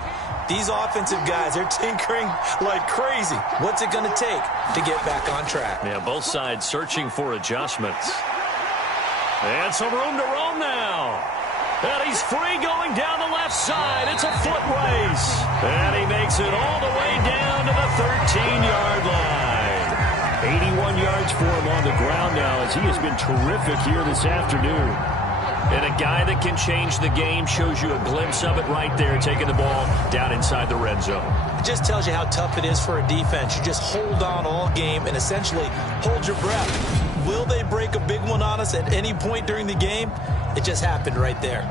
These offensive guys are tinkering like crazy. What's it going to take to get back on track? Yeah, both sides searching for adjustments. And some room to roam now. And he's free going down the left side. It's a foot race. And he makes it all the way down to the 13-yard line. 81 yards for him on the ground now, as he has been terrific here this afternoon. And a guy that can change the game, shows you a glimpse of it right there, taking the ball down inside the red zone. It just tells you how tough it is for a defense. You just hold on all game and essentially hold your breath. Will they break a big one on us at any point during the game? It just happened right there.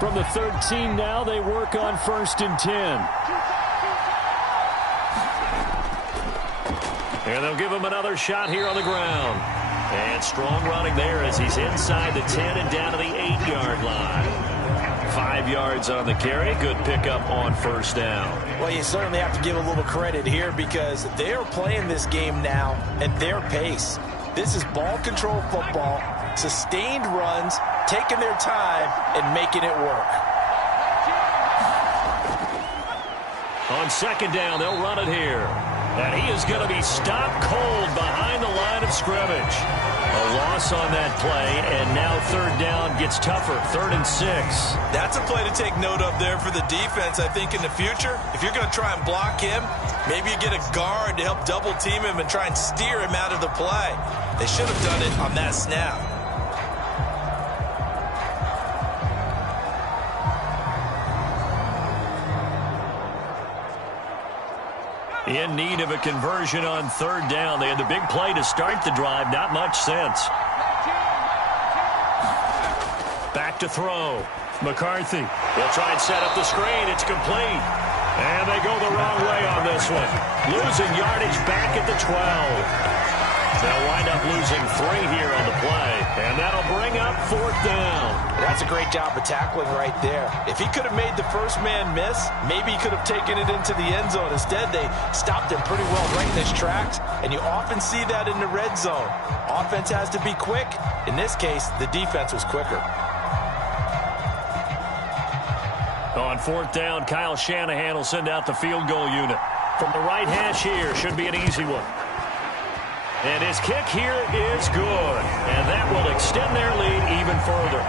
From the 13 now, they work on 1st and 10. And they'll give him another shot here on the ground. And strong running there as he's inside the 10 and down to the 8-yard line. 5 yards on the carry. Good pickup on first down. Well, you certainly have to give a little credit here because they are playing this game now at their pace. This is ball control football, sustained runs, taking their time and making it work. On second down, they'll run it here. And he is going to be stopped cold behind the line of scrimmage. A loss on that play, and now third down gets tougher. 3rd and 6. That's a play to take note of there for the defense, I think, in the future. If you're going to try and block him, maybe you get a guard to help double team him and try and steer him out of the play. They should have done it on that snap. In need of a conversion on third down. They had the big play to start the drive. Not much sense. Back to throw. McCarthy. They'll try and set up the screen. It's complete. And they go the wrong way on this one. Losing yardage back at the 12. They'll wind up losing 3 here on the play. And that'll bring up 4th down. That's a great job of tackling right there. If he could have made the first man miss, maybe he could have taken it into the end zone. Instead, they stopped him pretty well right in his tracks, and you often see that in the red zone. Offense has to be quick. In this case, the defense was quicker. On 4th down, Kyle Shanahan will send out the field goal unit. From the right hash here, should be an easy one. And his kick here is good. And that will extend their lead even further.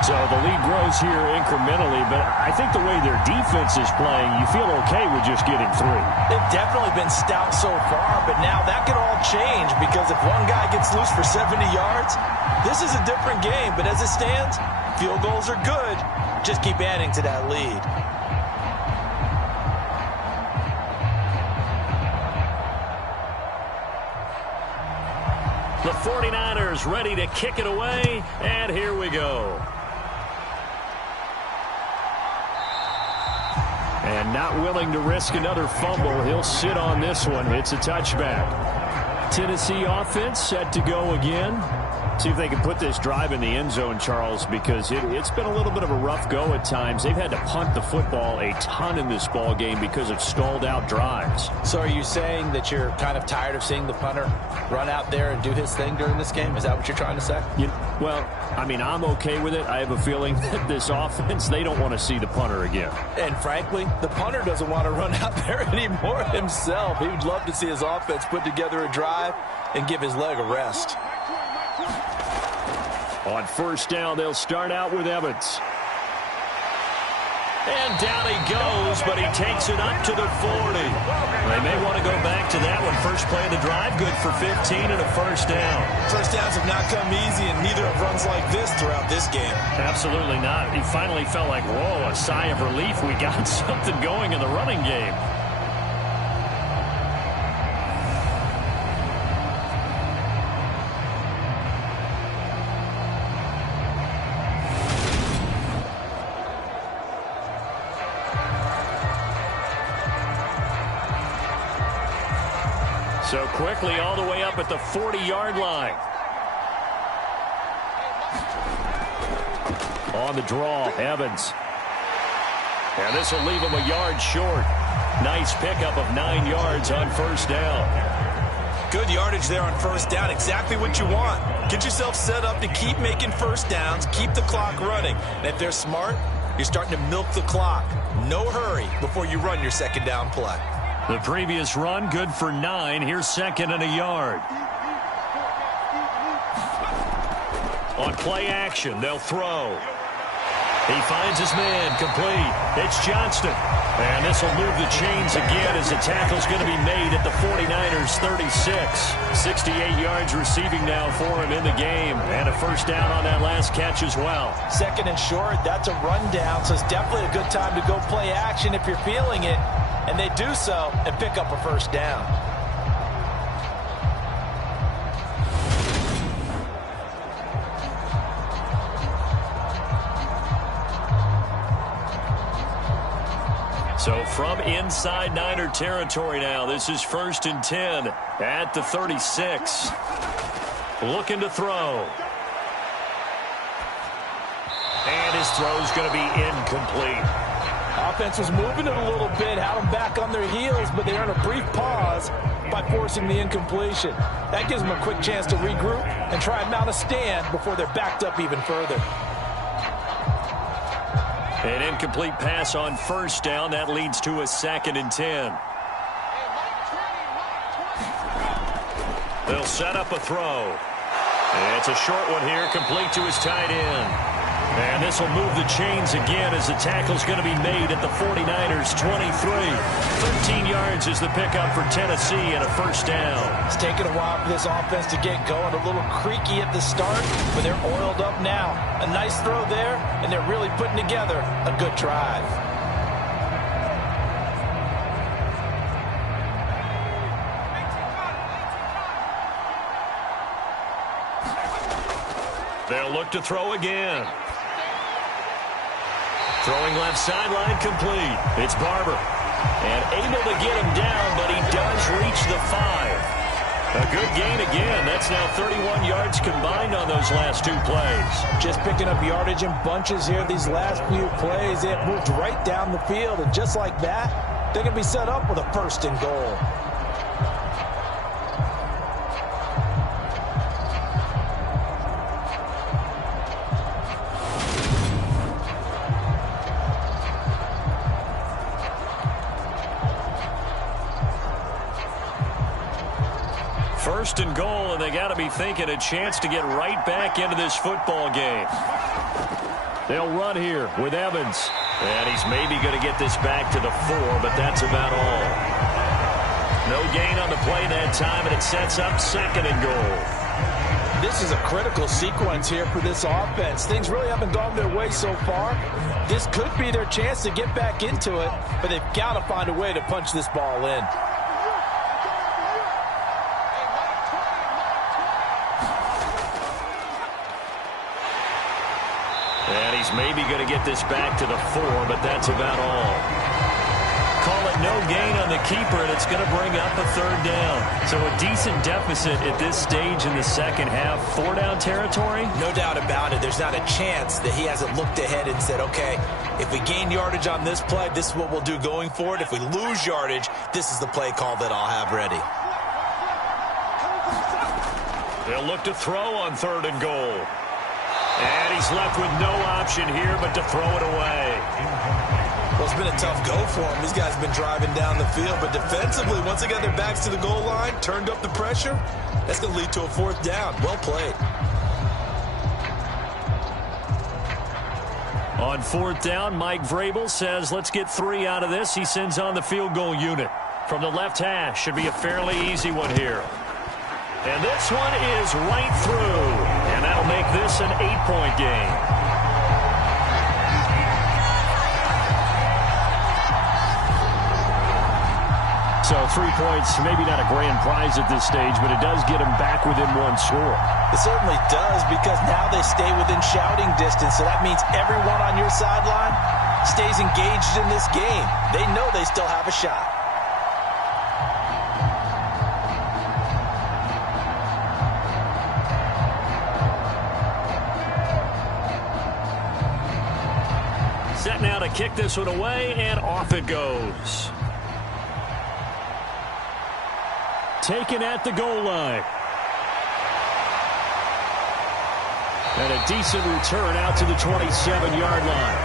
So the lead grows here incrementally, but I think the way their defense is playing, you feel okay with just getting 3. They've definitely been stout so far, but now that can all change because if one guy gets loose for 70 yards, this is a different game. But as it stands, field goals are good. Just keep adding to that lead. The 49ers ready to kick it away, and here we go. And not willing to risk another fumble. He'll sit on this one. It's a touchback. Tennessee offense set to go again. See if they can put this drive in the end zone, Charles, because it's been a little bit of a rough go at times. They've had to punt the football a ton in this ball game because of stalled out drives. So are you saying that you're kind of tired of seeing the punter run out there and do his thing during this game? Is that what you're trying to say? Well, I mean, I'm okay with it. I have a feeling that this offense, they don't want to see the punter again. And frankly, the punter doesn't want to run out there anymore himself. He would love to see his offense put together a drive and give his leg a rest. On first down, they'll start out with Evans. And down he goes, but he takes it up to the 40. They may want to go back to that one. First play of the drive, good for 15 and a first down. First downs have not come easy, and neither have runs like this throughout this game. Absolutely not. He finally felt like, whoa, a sigh of relief. We got something going in the running game. So quickly all the way up at the 40-yard line. On the draw, Evans. And this will leave him a yard short. Nice pickup of 9 yards on first down. Good yardage there on first down. Exactly what you want. Get yourself set up to keep making first downs, keep the clock running. And if they're smart, you're starting to milk the clock. No hurry before you run your second down play. The previous run, good for 9. Here's 2nd and a yard. On play action, they'll throw. He finds his man, complete. It's Johnston. And this will move the chains again as the tackle's going to be made at the 49ers' 36. 68 yards receiving now for him in the game. And a first down on that last catch as well. 2nd and short, that's a rundown, so it's definitely a good time to go play action if you're feeling it. And they do so and pick up a first down. So from inside Niner territory now, this is 1st and 10 at the 36. Looking to throw. And his throw's going to be incomplete. Offense was moving it a little bit, had them back on their heels, but they earned a brief pause by forcing the incompletion. That gives them a quick chance to regroup and try and mount a stand before they're backed up even further. An incomplete pass on 1st down. That leads to a 2nd and 10. They'll set up a throw. It's a short one here, complete to his tight end. And this will move the chains again as the tackle's going to be made at the 49ers' 23. 13 yards is the pickup for Tennessee and a 1st down. It's taken a while for this offense to get going. A little creaky at the start, but they're oiled up now. A nice throw there, and they're really putting together a good drive. They'll look to throw again. Throwing left sideline, complete. It's Barber. And able to get him down, but he does reach the 5. A good gain again. That's now 31 yards combined on those last 2 plays. Just picking up yardage in bunches here these last few plays. They have moved right down the field, and just like that, they're going to be set up with a 1st and goal. First and goal, and they got to be thinking a chance to get right back into this football game. They'll run here with Evans. And he's maybe going to get this back to the 4, but that's about all. No gain on the play that time, and it sets up 2nd and goal. This is a critical sequence here for this offense. Things really haven't gone their way so far. This could be their chance to get back into it, but they've got to find a way to punch this ball in. And he's maybe going to get this back to the 4, but that's about all. Call it no gain on the keeper, and it's going to bring up a 3rd down. So a decent deficit at this stage in the second half. 4-down territory? No doubt about it. There's not a chance that he hasn't looked ahead and said, okay, if we gain yardage on this play, this is what we'll do going forward. If we lose yardage, this is the play call that I'll have ready. They'll look to throw on 3rd and goal. And he's left with no option here but to throw it away. Well, it's been a tough go for him. These guys have been driving down the field, but defensively, once they got their backs to the goal line, turned up the pressure, that's going to lead to a 4th down. Well played. On 4th down, Mike Vrabel says, let's get 3 out of this. He sends on the field goal unit. From the left hash, should be a fairly easy one here. And this one is right through. And that'll make this an 8-point game. So 3 points, maybe not a grand prize at this stage, but it does get them back within 1 score. It certainly does, because now they stay within shouting distance. So that means everyone on your sideline stays engaged in this game. They know they still have a shot. Set now to kick this one away, and off it goes. Taken at the goal line. And a decent return out to the 27-yard line.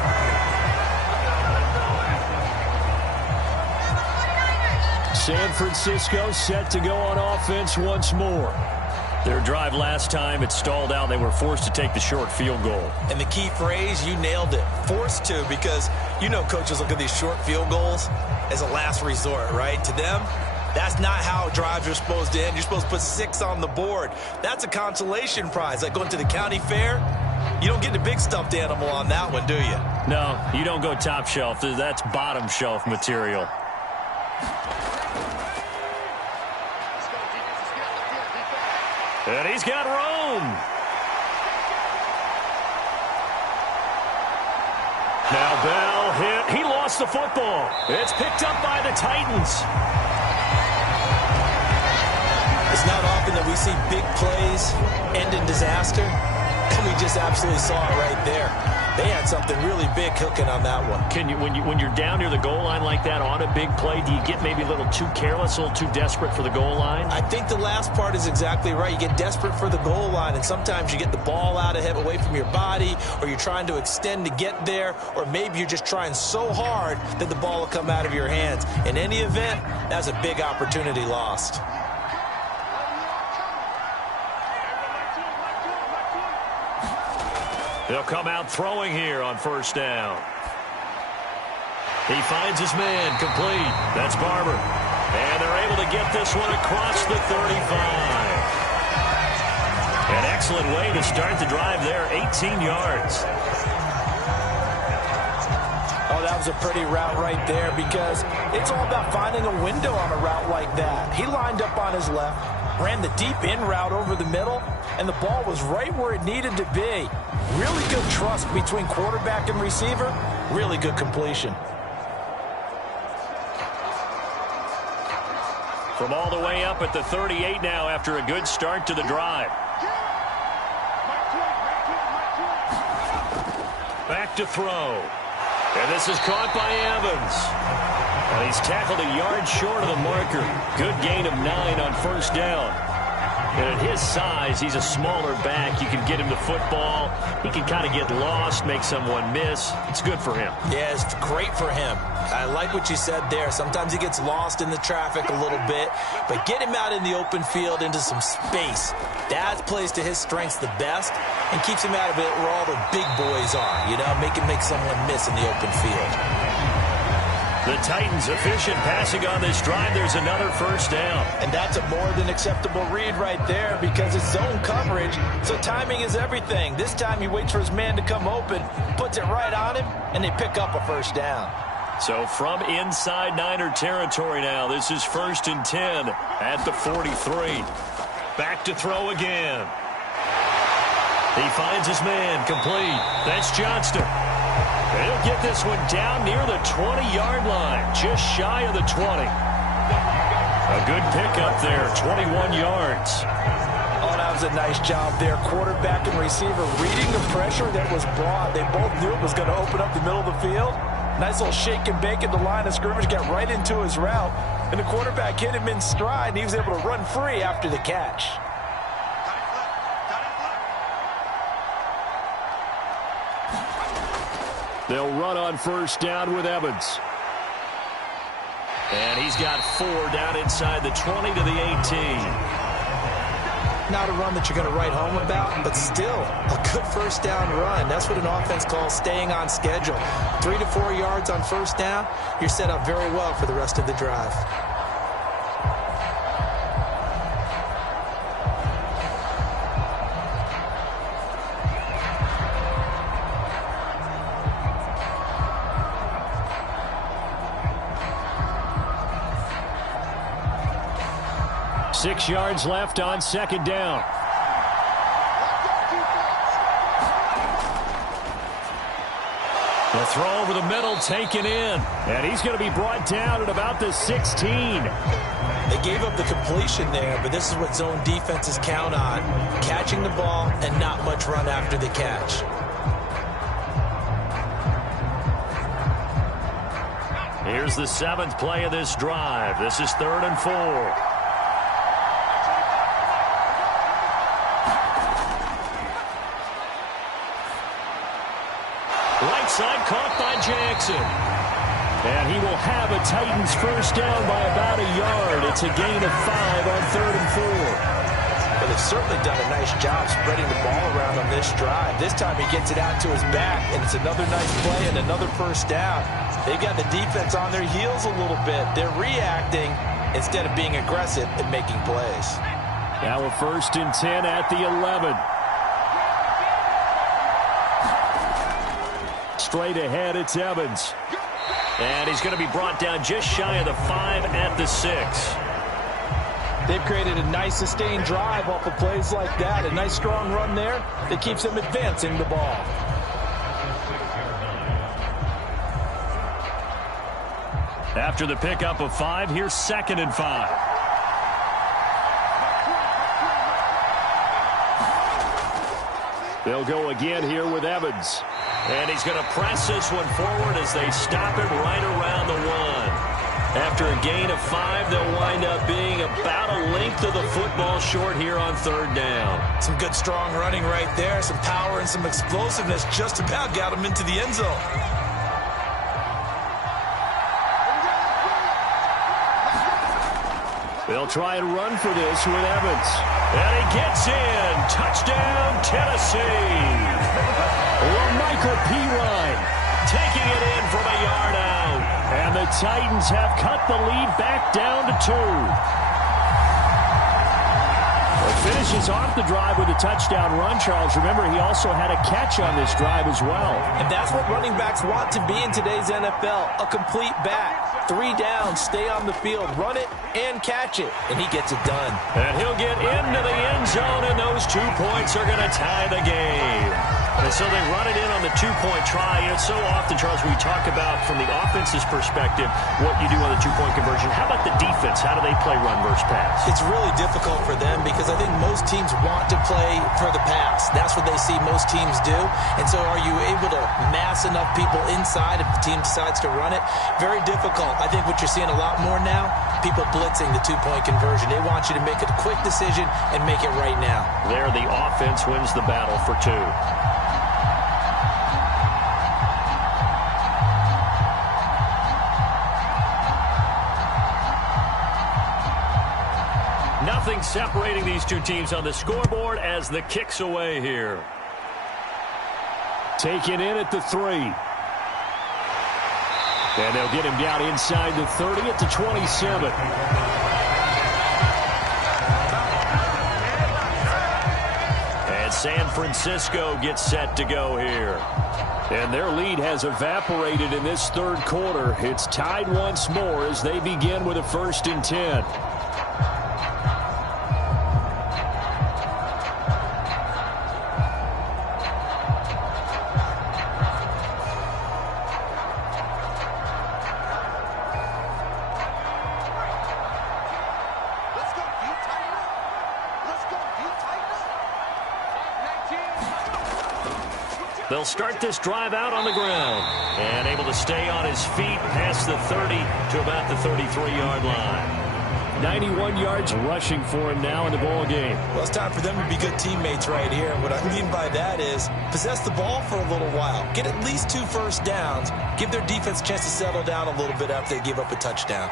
San Francisco set to go on offense once more. Their drive last time, it stalled out. They were forced to take the short field goal. And the key phrase, you nailed it, forced to, because you know coaches look at these short field goals as a last resort, right? To them, that's not how drives are supposed to end. You're supposed to put 6 on the board. That's a consolation prize, like going to the county fair. You don't get the big stuffed animal on that one, do you? No, you don't go top shelf. That's bottom shelf material. And he's got room. Now Bell hit. He lost the football. It's picked up by the Titans. It's not often that we see big plays end in disaster, and we just absolutely saw it right there. They had something really big cooking on that one. When you're down near the goal line like that on a big play, do you get maybe a little too careless, a little too desperate for the goal line? I think the last part is exactly right. You get desperate for the goal line, and sometimes you get the ball out ahead, away from your body, or you're trying to extend to get there, or maybe you're just trying so hard that the ball will come out of your hands. In any event, that's a big opportunity lost. They'll come out throwing here on first down. He finds his man, complete. That's Barber. And they're able to get this one across the 35. An excellent way to start the drive there, 18 yards. Oh, that was a pretty route right there because it's all about finding a window on a route like that. He lined up on his left, ran the deep in route over the middle, and the ball was right where it needed to be. Really good trust between quarterback and receiver. Really good completion. From all the way up at the 38 now after a good start to the drive. Back to throw. And this is caught by Evans. And he's tackled a yard short of the marker. Good gain of 9 on first down. And at his size, he's a smaller back. You can get him the football. He can kind of get lost, make someone miss. It's good for him. Yeah, it's great for him. I like what you said there. Sometimes he gets lost in the traffic a little bit, but get him out in the open field into some space. That plays to his strengths the best and keeps him out of it where all the big boys are, you know, make someone miss in the open field. The Titans efficient passing on this drive. There's another first down. And that's a more than acceptable read right there because it's zone coverage, so timing is everything. This time he waits for his man to come open, puts it right on him, and they pick up a first down. So from inside Niner territory now, this is 1st and 10 at the 43. Back to throw again. He finds his man, complete. That's Johnston. He'll get this one down near the 20-yard line, just shy of the 20. A good pickup there, 21 yards. Oh, that was a nice job there. Quarterback and receiver reading the pressure that was brought. They both knew it was going to open up the middle of the field. Nice little shake and bake at the line of scrimmage, got right into his route. And the quarterback hit him in stride, and he was able to run free after the catch. They'll run on first down with Evans. And he's got 4 down inside the 20 to the 18. Not a run that you're going to write home about, but still a good first down run. That's what an offense calls staying on schedule. 3 to 4 yards on first down, you're set up very well for the rest of the drive. Six yards left on second down. The throw over the middle taken in. And he's going to be brought down at about the 16. They gave up the completion there, but this is what zone defenses count on. Catching the ball and not much run after the catch. Here's the 7th play of this drive. This is 3rd and 4. Right side caught by Jackson. And he will have a Titans first down by about a yard. It's a gain of 5 on 3rd and 4. Well, they've certainly done a nice job spreading the ball around on this drive. This time he gets it out to his back, and it's another nice play and another first down. They've got the defense on their heels a little bit. They're reacting instead of being aggressive and making plays. Now a 1st and 10 at the 11. Straight ahead, it's Evans. And he's going to be brought down just shy of the 5 at the 6. They've created a nice sustained drive off of plays like that. A nice strong run there that keeps them advancing the ball. After the pickup of 5, here's 2nd and 5. They'll go again here with Evans. And he's going to press this one forward as they stop it right around the 1. After a gain of 5, they'll wind up being about a length of the football short here on 3rd down. Some good, strong running right there. Some power and some explosiveness just about got him into the end zone. They'll try and run for this with Evans. And he gets in. Touchdown, Tennessee. Michael Pirine taking it in from a yard out. And the Titans have cut the lead back down to 2. Finishes off the drive with a touchdown run, Charles. Remember, he also had a catch on this drive as well. And that's what running backs want to be in today's NFL, a complete back. 3 downs, stay on the field, run it, and catch it. And he gets it done. And he'll get into the end zone, and those 2 points are going to tie the game. And so they run it in on the 2-point try. You know, so often, Charles, we talk about from the offense's perspective what you do on the 2-point conversion. How about the defense? How do they play run versus pass? It's really difficult for them because I think most teams want to play for the pass. That's what they see most teams do. And so are you able to mass enough people inside if the team decides to run it? Very difficult. I think what you're seeing a lot more now, people blitzing the 2-point conversion. They want you to make a quick decision and make it right now. There, the offense wins the battle for 2. Nothing separating these 2 teams on the scoreboard as the kick's away here. Taken in at the 3. And they'll get him down inside the 30 at the 27. And San Francisco gets set to go here. And their lead has evaporated in this 3rd quarter. It's tied once more as they begin with a 1st and 10. They'll start this drive out on the ground. And able to stay on his feet past the 30 to about the 33-yard line. 91 yards rushing for him now in the ball game. Well, it's time for them to be good teammates right here. And what I mean by that is possess the ball for a little while. Get at least 2 first downs. Give their defense a chance to settle down a little bit after they give up a touchdown.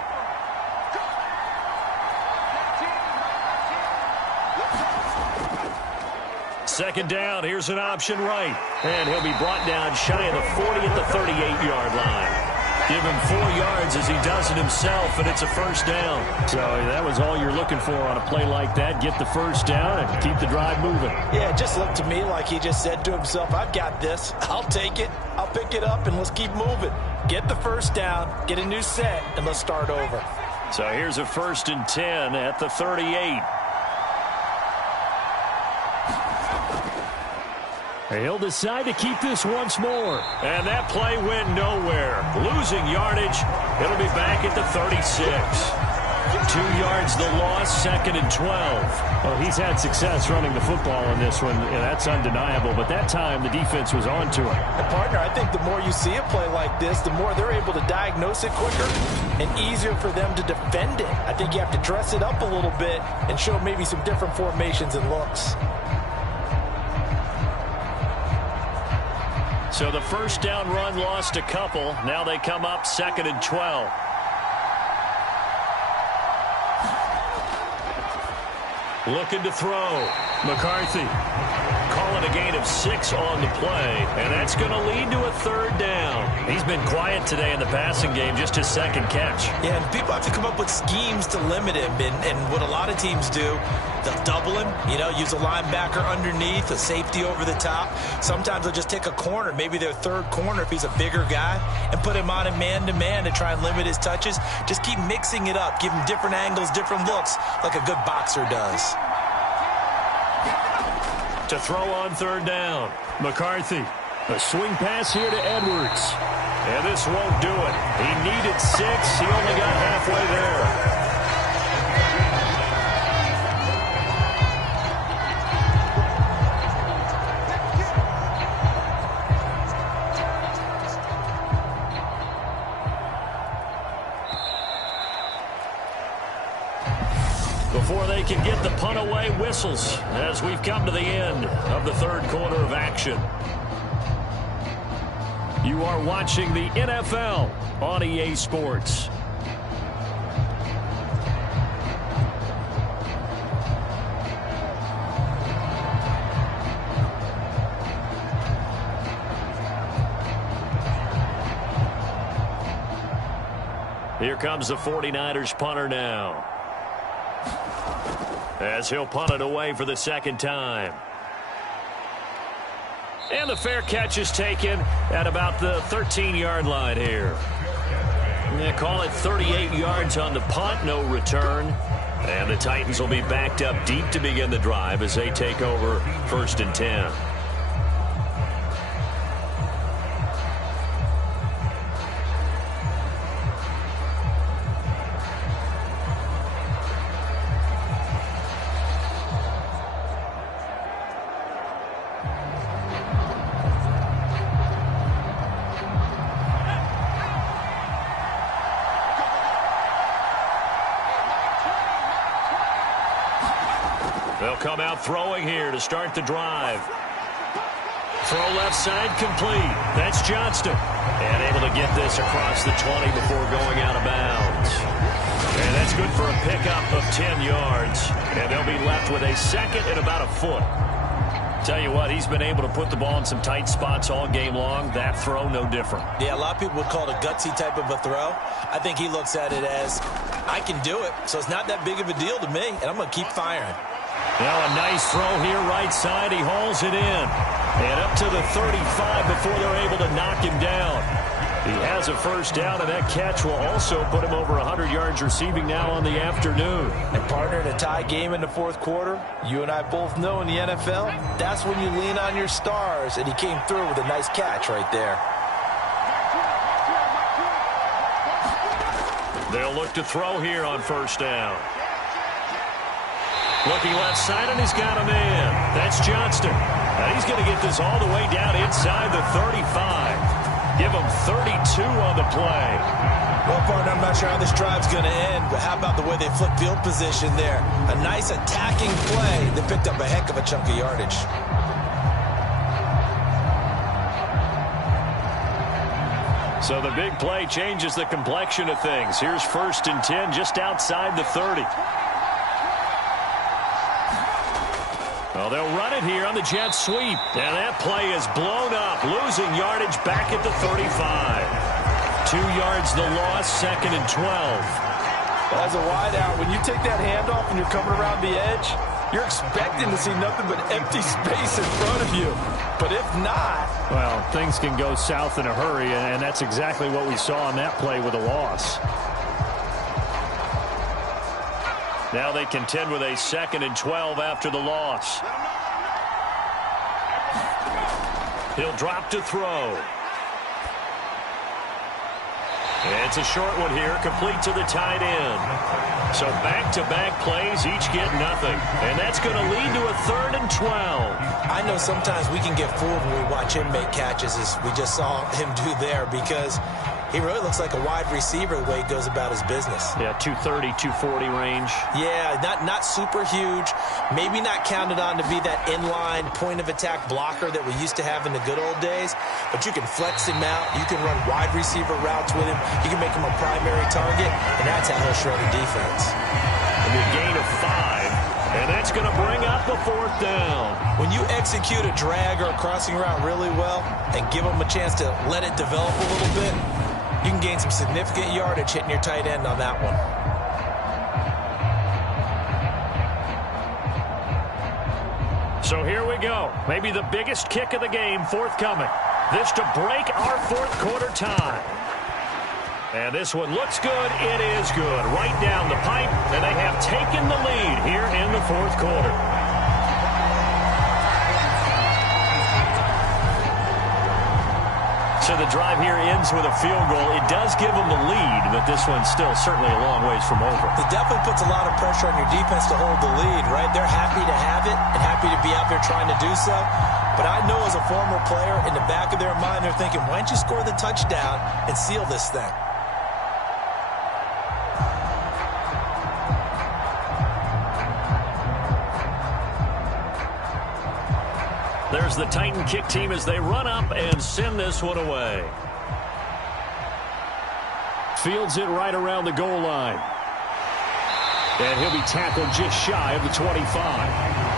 Second down, here's an option right. And he'll be brought down shy of the 40 at the 38-yard line. Give him 4 yards as he does it himself, and it's a 1st down. So that was all you're looking for on a play like that. Get the 1st down and keep the drive moving. Yeah, it just looked to me like he just said to himself, I've got this. I'll take it. I'll pick it up, and let's keep moving. Get the 1st down, get a new set, and let's start over. So here's a 1st and 10 at the 38. He'll decide to keep this once more. And that play went nowhere. Losing yardage. It'll be back at the 36. 2 yards the loss, 2nd and 12. Well, he's had success running the football in this one. Yeah, that's undeniable. But that time, the defense was on to him. And partner, I think the more you see a play like this, the more they're able to diagnose it quicker and easier for them to defend it. I think you have to dress it up a little bit and show maybe some different formations and looks. So the 1st down run lost a couple. Now they come up 2nd and 12. Looking to throw. McCarthy calling a gain of 6 on the play. And that's going to lead to a 3rd down. He's been quiet today in the passing game, just his 2nd catch. Yeah, and people have to come up with schemes to limit him. And what a lot of teams do, they'll double him, use a linebacker underneath, a safety over the top. Sometimes they'll just take a corner, maybe their 3rd corner if he's a bigger guy, and put him on a man-to-man to try and limit his touches. Just keep mixing it up, give him different angles, different looks, like a good boxer does. To throw on 3rd down, McCarthy. A swing pass here to Edwards. And this won't do it. He needed 6. He only got halfway there. Before they can get the punt away, whistles as we've come to the end of the third quarter of action. You are watching the NFL on EA Sports. Here comes the 49ers punter now, as he'll punt it away for the second time. And the fair catch is taken at about the 13-yard line here. They call it 38 yards on the punt, no return. And the Titans will be backed up deep to begin the drive as they take over 1st and 10. They'll come out throwing here to start the drive. Throw left side complete. That's Johnston. And able to get this across the 20 before going out of bounds. And that's good for a pickup of 10 yards. And they'll be left with a second and about a foot. Tell you what, he's been able to put the ball in some tight spots all game long. That throw, no different. Yeah, a lot of people would call it a gutsy type of a throw. I think he looks at it as, I can do it, so it's not that big of a deal to me, and I'm going to keep firing. Now a nice throw here right side. He hauls it in. And up to the 35 before they're able to knock him down. He has a first down, and that catch will also put him over 100 yards receiving now on the afternoon. And partner, in a tie game in the fourth quarter, you and I both know in the NFL, that's when you lean on your stars, and he came through with a nice catch right there. They'll look to throw here on first down. Looking left side, and he's got a man. That's Johnston. And he's going to get this all the way down inside the 35. Give him 32 on the play. Well, partner, I'm not sure how this drive's going to end, but how about the way they flip field position there? A nice attacking play that picked up a heck of a chunk of yardage. So the big play changes the complexion of things. Here's 1st and 10 just outside the 30. Well, they'll run it here on the jet sweep. And that play is blown up, losing yardage back at the 35. 2 yards the loss, 2nd and 12. As a wideout, when you take that handoff and you're coming around the edge, you're expecting to see nothing but empty space in front of you. But if not... Well, things can go south in a hurry, and that's exactly what we saw on that play with a loss. Now they contend with a 2nd and 12 after the loss. He'll drop to throw. It's a short one here, complete to the tight end. So back-to-back plays, each get nothing. And that's going to lead to a 3rd and 12. I know sometimes we can get fooled when we watch him make catches, as we just saw him do there, because he really looks like a wide receiver the way he goes about his business. Yeah, 230, 240 range. Yeah, not super huge. Maybe not counted on to be that inline point-of-attack blocker that we used to have in the good old days. But you can flex him out. You can run wide receiver routes with him. You can make him a primary target, and that's how he'll shred the defense. And a gain of 5, and that's going to bring up a 4th down. When you execute a drag or a crossing route really well and give them a chance to let it develop a little bit, you can gain some significant yardage hitting your tight end on that one. So here we go. Maybe the biggest kick of the game forthcoming. This to break our 4th quarter tie. And this one looks good. It is good. Right down the pipe, and they have taken the lead here in the 4th quarter. So the drive here ends with a field goal. It does give them the lead, but this one's still certainly a long ways from over. It definitely puts a lot of pressure on your defense to hold the lead, right? They're happy to have it and happy to be out there trying to do so. But I know as a former player, in the back of their mind, they're thinking, why don't you score the touchdown and seal this thing? There's the Titan kick team as they run up and send this one away. Fields it right around the goal line. And he'll be tackled just shy of the 25.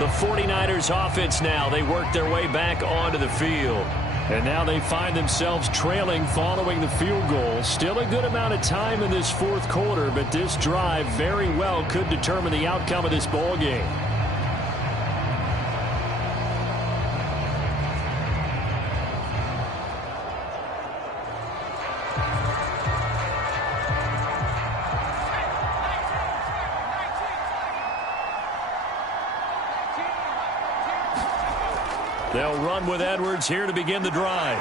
The 49ers offense now. They work their way back onto the field. And now they find themselves trailing following the field goal. Still a good amount of time in this fourth quarter, but this drive very well could determine the outcome of this ball game. They'll run with Edwards here to begin the drive.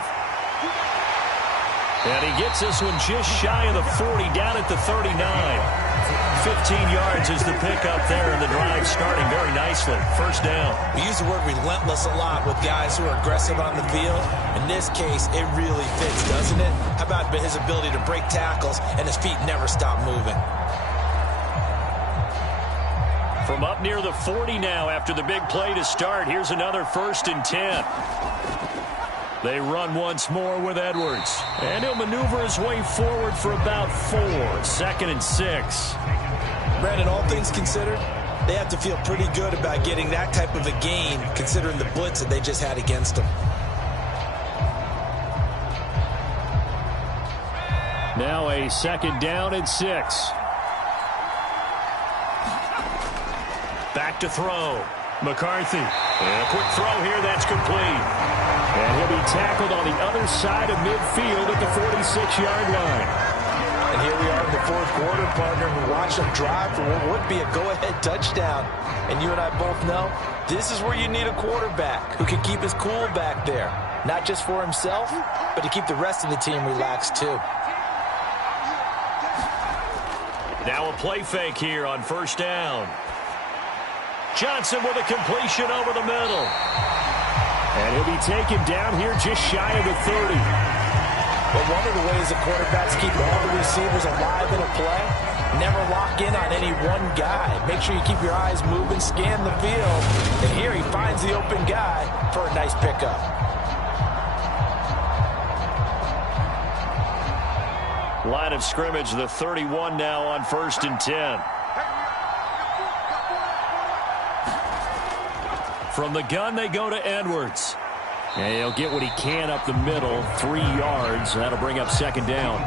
And he gets this one just shy of the 40, down at the 39. 15 yards is the pickup there, and the drive starting very nicely. First down. We use the word relentless a lot with guys who are aggressive on the field. In this case, it really fits, doesn't it? How about his ability to break tackles and his feet never stop moving? From up near the 40 now after the big play to start. Here's another 1st and 10. They run once more with Edwards. And he'll maneuver his way forward for about 4. 2nd and 6. Brandon, all things considered, they have to feel pretty good about getting that type of a gain considering the blitz that they just had against them. Now a 2nd down and 6. Back to throw. McCarthy. And a quick throw here. That's complete. And he'll be tackled on the other side of midfield at the 46-yard line. And here we are in the fourth quarter, partner. We watch them drive for what would be a go-ahead touchdown. And you and I both know this is where you need a quarterback who can keep his cool back there. Not just for himself, but to keep the rest of the team relaxed too. Now a play fake here on 1st down. Johnson with a completion over the middle. And he'll be taken down here just shy of the 30. But one of the ways the quarterbacks keep all the receivers alive in a play, never lock in on any one guy. Make sure you keep your eyes moving, scan the field. And here he finds the open guy for a nice pickup. Line of scrimmage, the 31 now on 1st and 10. From the gun, they go to Edwards. And he'll get what he can up the middle, 3 yards. That'll bring up 2nd down.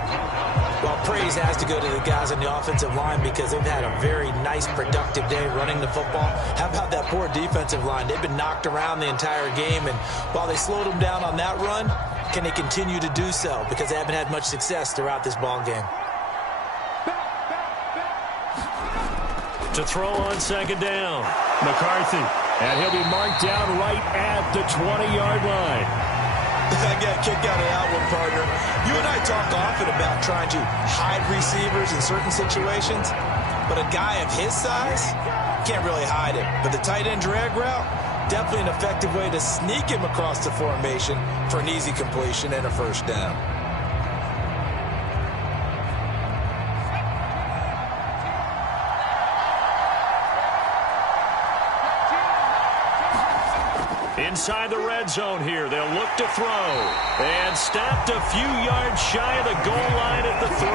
Well, praise has to go to the guys on the offensive line because they've had a very nice, productive day running the football. How about that poor defensive line? They've been knocked around the entire game, and while they slowed them down on that run, can they continue to do so? Because they haven't had much success throughout this ball game. To throw on 2nd down, McCarthy. And he'll be marked down right at the 20-yard line. I got a kick out of that one, partner. You and I talk often about trying to hide receivers in certain situations, but a guy of his size can't really hide him. But the tight end drag route, definitely an effective way to sneak him across the formation for an easy completion and a 1st down. Inside the red zone here, they'll look to throw. And stopped a few yards shy of the goal line at the 3.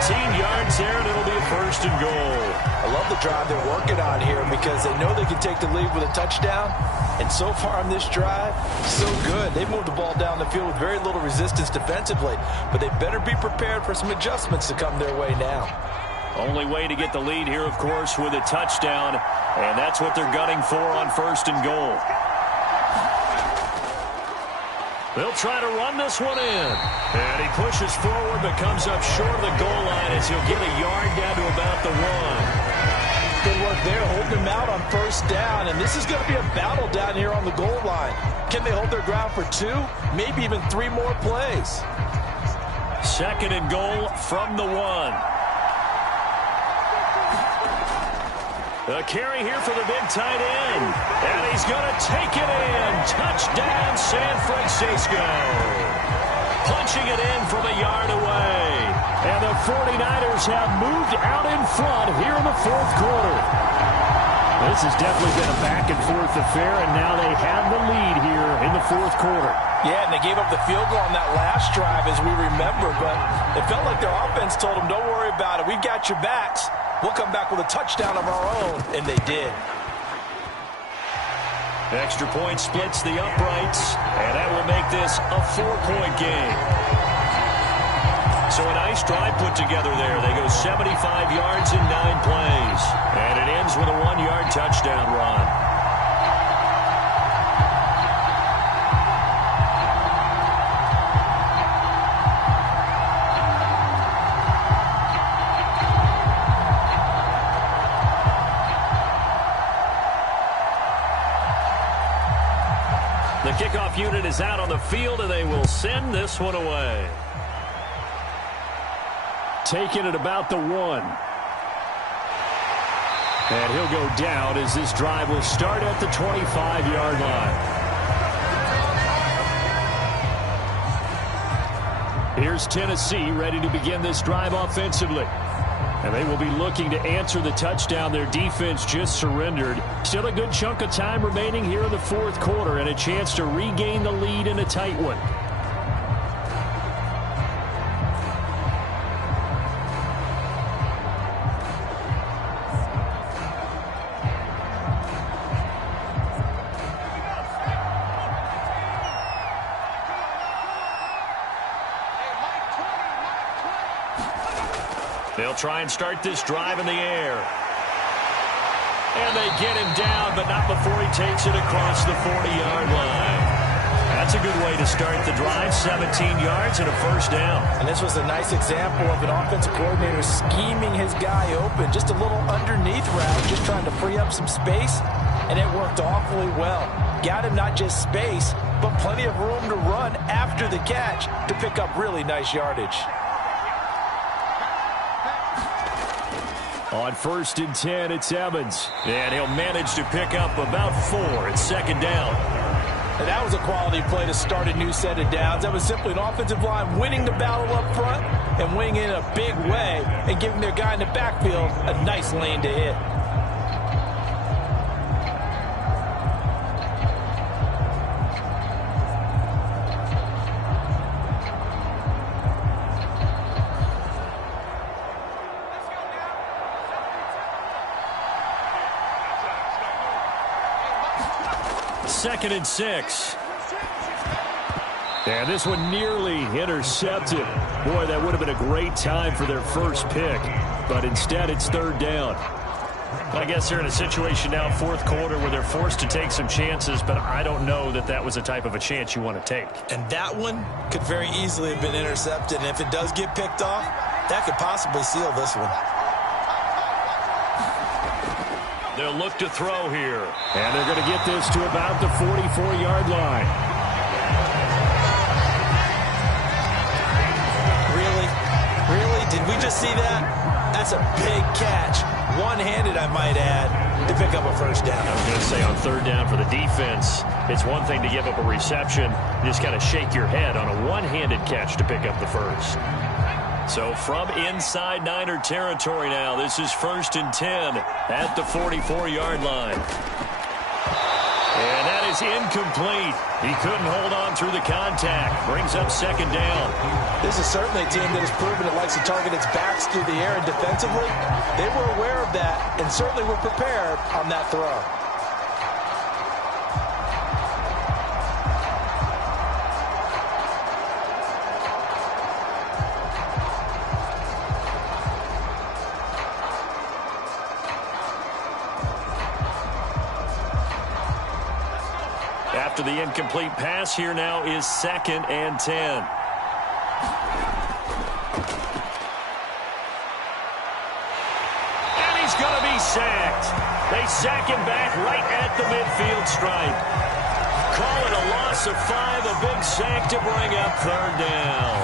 18 yards there, and it'll be a 1st and goal. I love the drive they're working on here because they know they can take the lead with a touchdown. And so far on this drive, so good. They've moved the ball down the field with very little resistance defensively. But they better be prepared for some adjustments to come their way now. Only way to get the lead here, of course, with a touchdown. And that's what they're gunning for on 1st and goal. They'll try to run this one in. And he pushes forward but comes up short of the goal line as he'll get a yard down to about the 1. Good work there, holding him out on on first down, and this is going to be a battle down here on the goal line. Can they hold their ground for 2, maybe even 3 more plays? Second and goal from the 1. A carry here for the big tight end. And he's going to take it in. Touchdown, San Francisco. Punching it in from a yard away. And the 49ers have moved out in front here in the fourth quarter. This has definitely been a back-and-forth affair, and now they have the lead here in the fourth quarter. Yeah, and they gave up the field goal on that last drive, as we remember, but it felt like their offense told them, don't worry about it. We've got your backs. We'll come back with a touchdown of our own, and they did. Extra point splits the uprights, and that will make this a 4-point game. So a nice drive put together there. They go 75 yards in 9 plays, and it ends with a 1-yard touchdown run. The kickoff unit is out on the field, and they will send this one away. Taking it about the 1. And he'll go down as this drive will start at the 25-yard line. Here's Tennessee ready to begin this drive offensively. And they will be looking to answer the touchdown their defense just surrendered. Still a good chunk of time remaining here in the fourth quarter and a chance to regain the lead in a tight one. They'll try and start this drive in the air. And they get him down, but not before he takes it across the 40-yard line. That's a good way to start the drive, 17 yards and a first down. And this was a nice example of an offensive coordinator scheming his guy open. Just a little underneath route, just trying to free up some space, and it worked awfully well. Got him not just space, but plenty of room to run after the catch to pick up really nice yardage. On 1st and 10, it's Evans. And he'll manage to pick up about 4. It's second down. And that was a quality play to start a new set of downs. That was simply an offensive line winning the battle up front and winning in a big way and giving their guy in the backfield a nice lane to hit. Second and 6. And this one nearly intercepted. Boy, that would have been a great time for their first pick. But instead, it's third down. I guess they're in a situation now, fourth quarter, where they're forced to take some chances, but I don't know that that was the type of a chance you want to take. And that one could very easily have been intercepted. And if it does get picked off, that could possibly seal this one. They'll look to throw here. And they're going to get this to about the 44-yard line. Really? Really? Did we just see that? That's a big catch. One-handed, I might add, to pick up a first down. I was going to say on third down for the defense, it's one thing to give up a reception. You just kind of shake your head on a one-handed catch to pick up the first. So from inside Niner territory now, this is 1st and 10 at the 44-yard line. And that is incomplete. He couldn't hold on through the contact. Brings up second down. This is certainly a team that has proven it likes to target its backs through the air, and defensively, they were aware of that and certainly were prepared on that throw. After the incomplete pass, here now is 2nd and 10. And he's going to be sacked. They sack him back right at the midfield stripe. Call it a loss of 5, a big sack to bring up third down.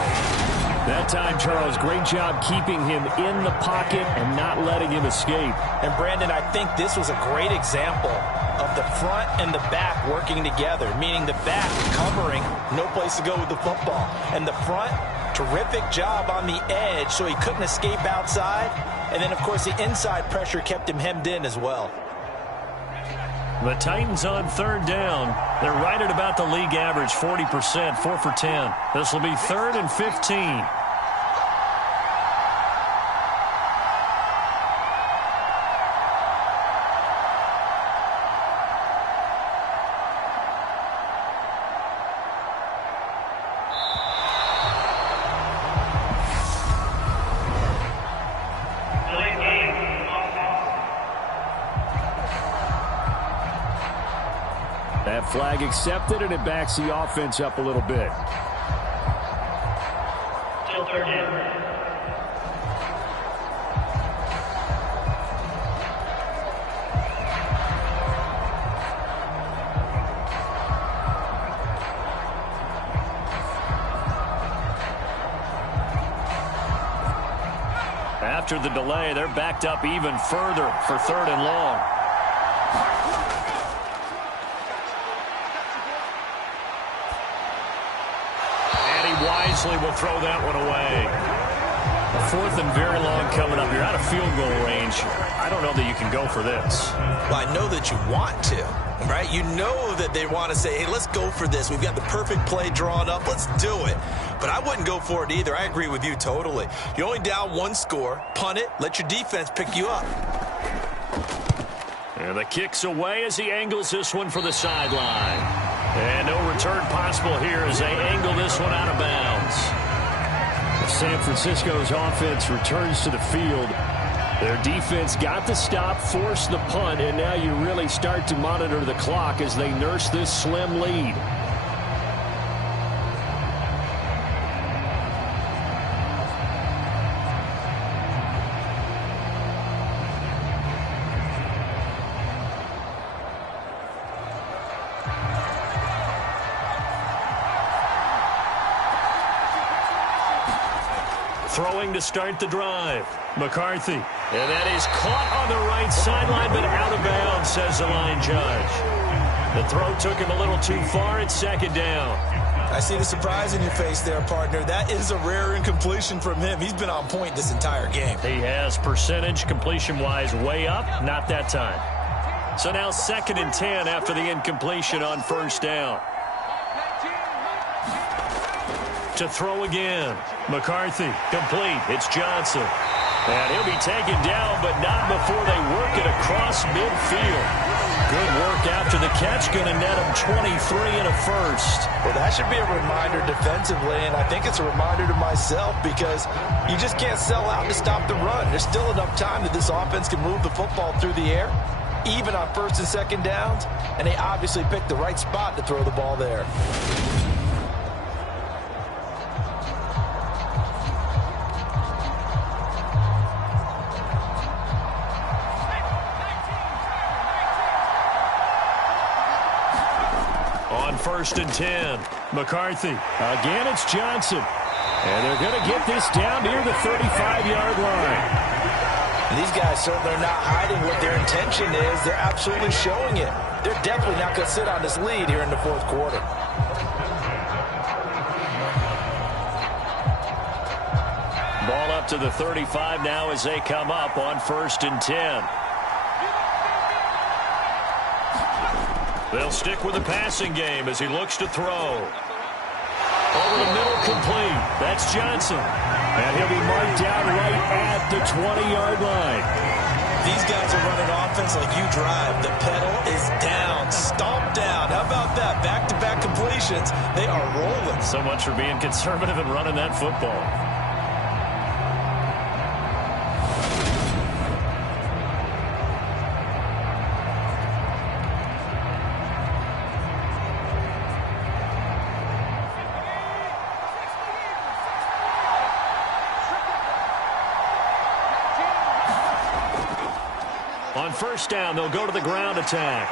That time, Charles, great job keeping him in the pocket and not letting him escape. And, Brandon, I think this was a great example of the front and the back working together, meaning the back covering, no place to go with the football. And the front, terrific job on the edge so he couldn't escape outside. And then, of course, the inside pressure kept him hemmed in as well. The Titans on third down. They're right at about the league average, 40%, 4 for 10. This will be 3rd and 15. That flag accepted, and it backs the offense up a little bit. Still third down. After the delay, they're backed up even further for 3rd and long. Wisely will throw that one away. A 4th and very long coming up. You're out of field goal range. I don't know that you can go for this. Well, I know that you want to, right? You know that they want to say, hey, let's go for this. We've got the perfect play drawn up. Let's do it. But I wouldn't go for it either. I agree with you totally. You're only down 1 score. Punt it. Let your defense pick you up. And the kick's away as he angles this one for the sideline. And no return possible here as they angle this one out of bounds. San Francisco's offense returns to the field. Their defense got the stop, forced the punt, and now you really start to monitor the clock as they nurse this slim lead. Throwing to start the drive. McCarthy. And that is caught on the right sideline, but out of bounds, says the line judge. The throw took him a little too far. It's 2nd down. I see the surprise in your face there, partner. That is a rare incompletion from him. He's been on point this entire game. He has percentage completion-wise way up. Not that time. So now 2nd and 10 after the incompletion on 1st down. To throw again. McCarthy, complete. It's Johnson. And he'll be taken down, but not before they work it across midfield. Good work after the catch. Going to net him 23 and a first. Well, that should be a reminder defensively, and I think it's a reminder to myself because you just can't sell out to stop the run. There's still enough time that this offense can move the football through the air, even on 1st and 2nd downs, and they obviously picked the right spot to throw the ball there. On 1st and 10, McCarthy. Again, it's Johnson. And they're going to get this down near the 35-yard line. And these guys certainly are not hiding what their intention is. They're absolutely showing it. They're definitely not going to sit on this lead here in the 4th quarter. Ball up to the 35 now as they come up on 1st and 10. They'll stick with the passing game as he looks to throw. Over the middle, complete. That's Johnson. And he'll be marked down right at the 20-yard line. These guys are running offense like you drive. The pedal is down, stomp down. How about that? Back-to-back completions. They are rolling. So much for being conservative and running that football. On first down. They'll go to the ground attack.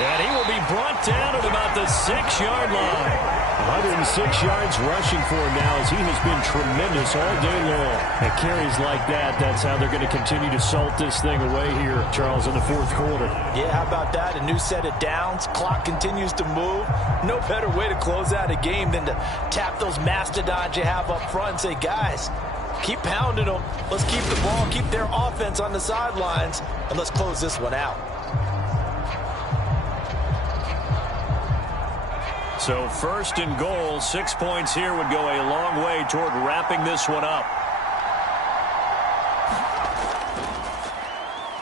And he will be brought down at about the 6-yard line. 106 yards rushing for him now as he has been tremendous all day long. And carries like that, that's how they're going to continue to salt this thing away here, Charles, in the fourth quarter. Yeah, how about that? A new set of downs. Clock continues to move. No better way to close out a game than to tap those mastodons you have up front and say, guys, keep pounding them. Let's keep the ball, keep their offense on the sidelines, and let's close this one out. So first and goal, 6 points here would go a long way toward wrapping this one up.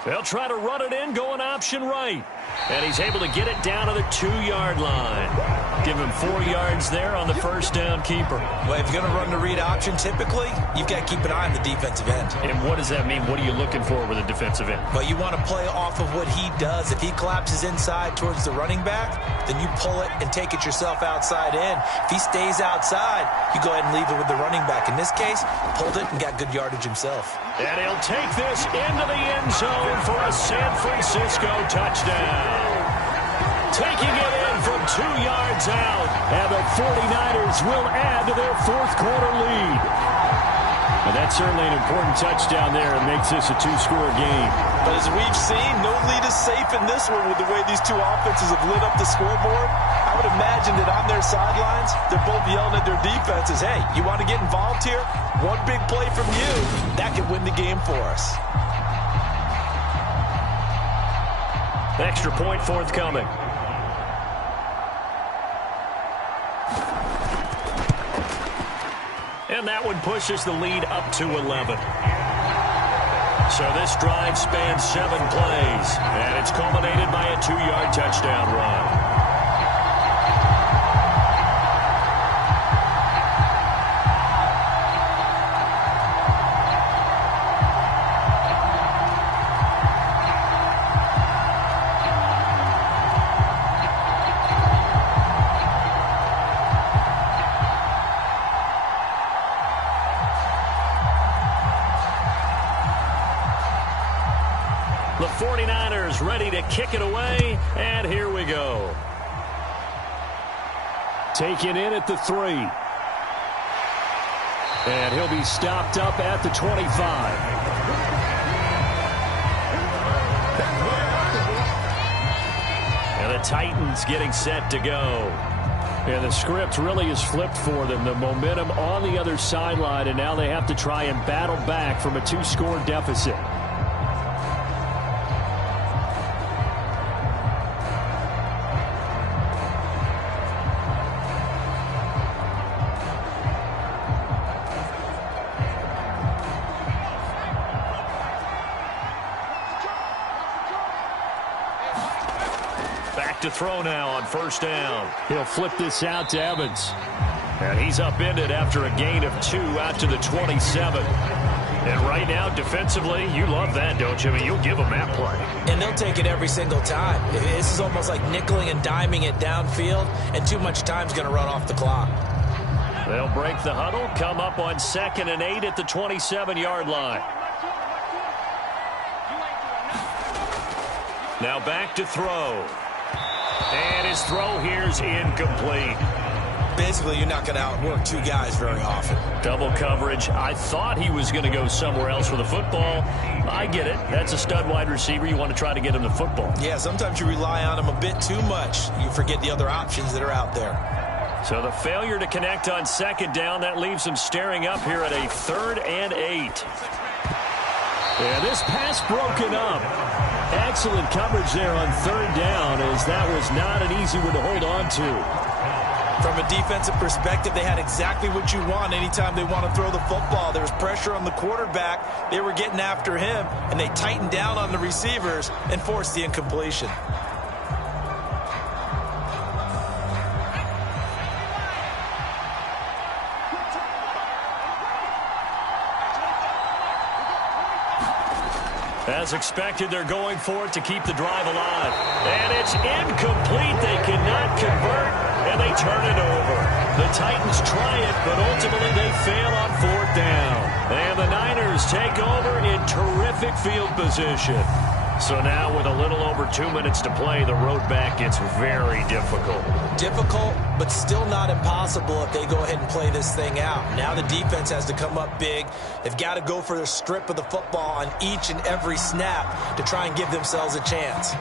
They'll try to run it in, going option right. And he's able to get it down to the 2-yard line. Give him 4 yards there on the first down keeper. Well, if you're going to run the read option, typically, you've got to keep an eye on the defensive end. And what does that mean? What are you looking for with a defensive end? Well, you want to play off of what he does. If he collapses inside towards the running back, then you pull it and take it yourself outside in. If he stays outside, you go ahead and leave it with the running back. In this case, pulled it and got good yardage himself. And he'll take this into the end zone for a San Francisco touchdown. Taking it in from 2 yards out. And the 49ers will add to their fourth quarter lead. And that's certainly an important touchdown there. It makes this a 2-score game. But as we've seen, no lead is safe in this one with the way these two offenses have lit up the scoreboard. I would imagine that on their sidelines, they're both yelling at their defenses, hey, you want to get involved here? One big play from you, that could win the game for us. Extra point forthcoming. And that one pushes the lead up to 11. So this drive spans 7 plays, and it's culminated by a 2-yard touchdown run. The 49ers ready to kick it away, and here we go. Taken in at the 3. And he'll be stopped up at the 25. And the Titans getting set to go. And the script really is flipped for them. The momentum on the other sideline, and now they have to try and battle back from a 2-score deficit. To throw now on first down. He'll flip this out to Evans. And he's upended after a gain of 2 out to the 27. And right now, defensively, you love that, don't you? I mean, you'll give them that play. And they'll take it every single time. This is almost like nickeling and diming it downfield, and too much time's going to run off the clock. They'll break the huddle, come up on 2nd and 8 at the 27-yard line. Now back to throw. And his throw here's incomplete. Basically, you're not going to outwork 2 guys very often. Double coverage. I thought he was going to go somewhere else with the football. I get it. That's a stud wide receiver. You want to try to get him the football. Yeah, sometimes you rely on him a bit too much. You forget the other options that are out there. So the failure to connect on 2nd down, that leaves him staring up here at a 3rd and 8. Yeah, this pass broken up. Excellent coverage there on 3rd down, as that was not an easy one to hold on to. From a defensive perspective, they had exactly what you want anytime they want to throw the football. There was pressure on the quarterback. They were getting after him, and they tightened down on the receivers and forced the incompletion. As expected, they're going for it to keep the drive alive. And it's incomplete. They cannot convert, and they turn it over. The Titans try it, but ultimately they fail on 4th down. And the Niners take over in terrific field position. So now with a little over 2 minutes to play, the road back gets very difficult. Difficult, but still not impossible if they go ahead and play this thing out. Now the defense has to come up big. They've got to go for their strip of the football on each and every snap to try and give themselves a chance.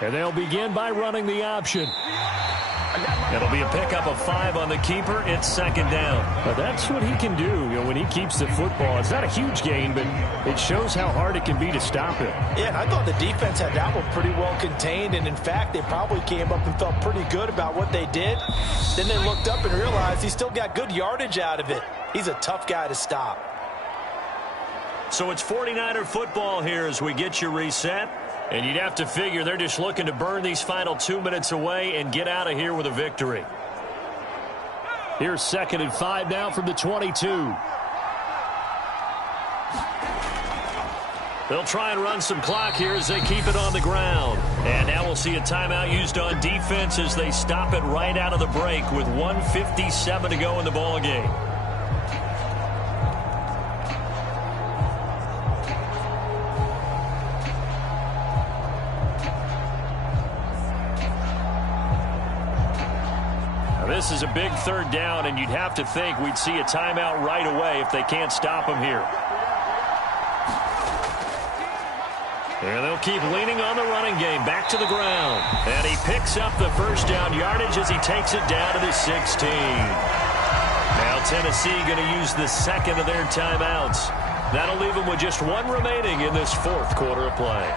And they'll begin by running the option. It'll be a pickup of 5 on the keeper. It's second down. But that's what he can do, when he keeps the football. It's not a huge gain, but it shows how hard it can be to stop it. Yeah, and I thought the defense had that one pretty well contained, and in fact, they probably came up and felt pretty good about what they did. Then they looked up and realized he still got good yardage out of it. He's a tough guy to stop. So it's 49er football here as we get you reset. And you'd have to figure they're just looking to burn these final 2 minutes away and get out of here with a victory. Here's 2nd and 5 now from the 22. They'll try and run some clock here as they keep it on the ground. And now we'll see a timeout used on defense as they stop it right out of the break with 1:57 to go in the ball game. This is a big third down, and you'd have to think we'd see a timeout right away if they can't stop him here. And they'll keep leaning on the running game back to the ground. And he picks up the first down yardage as he takes it down to the 16. Now Tennessee going to use the second of their timeouts. That'll leave them with just one remaining in this fourth quarter of play.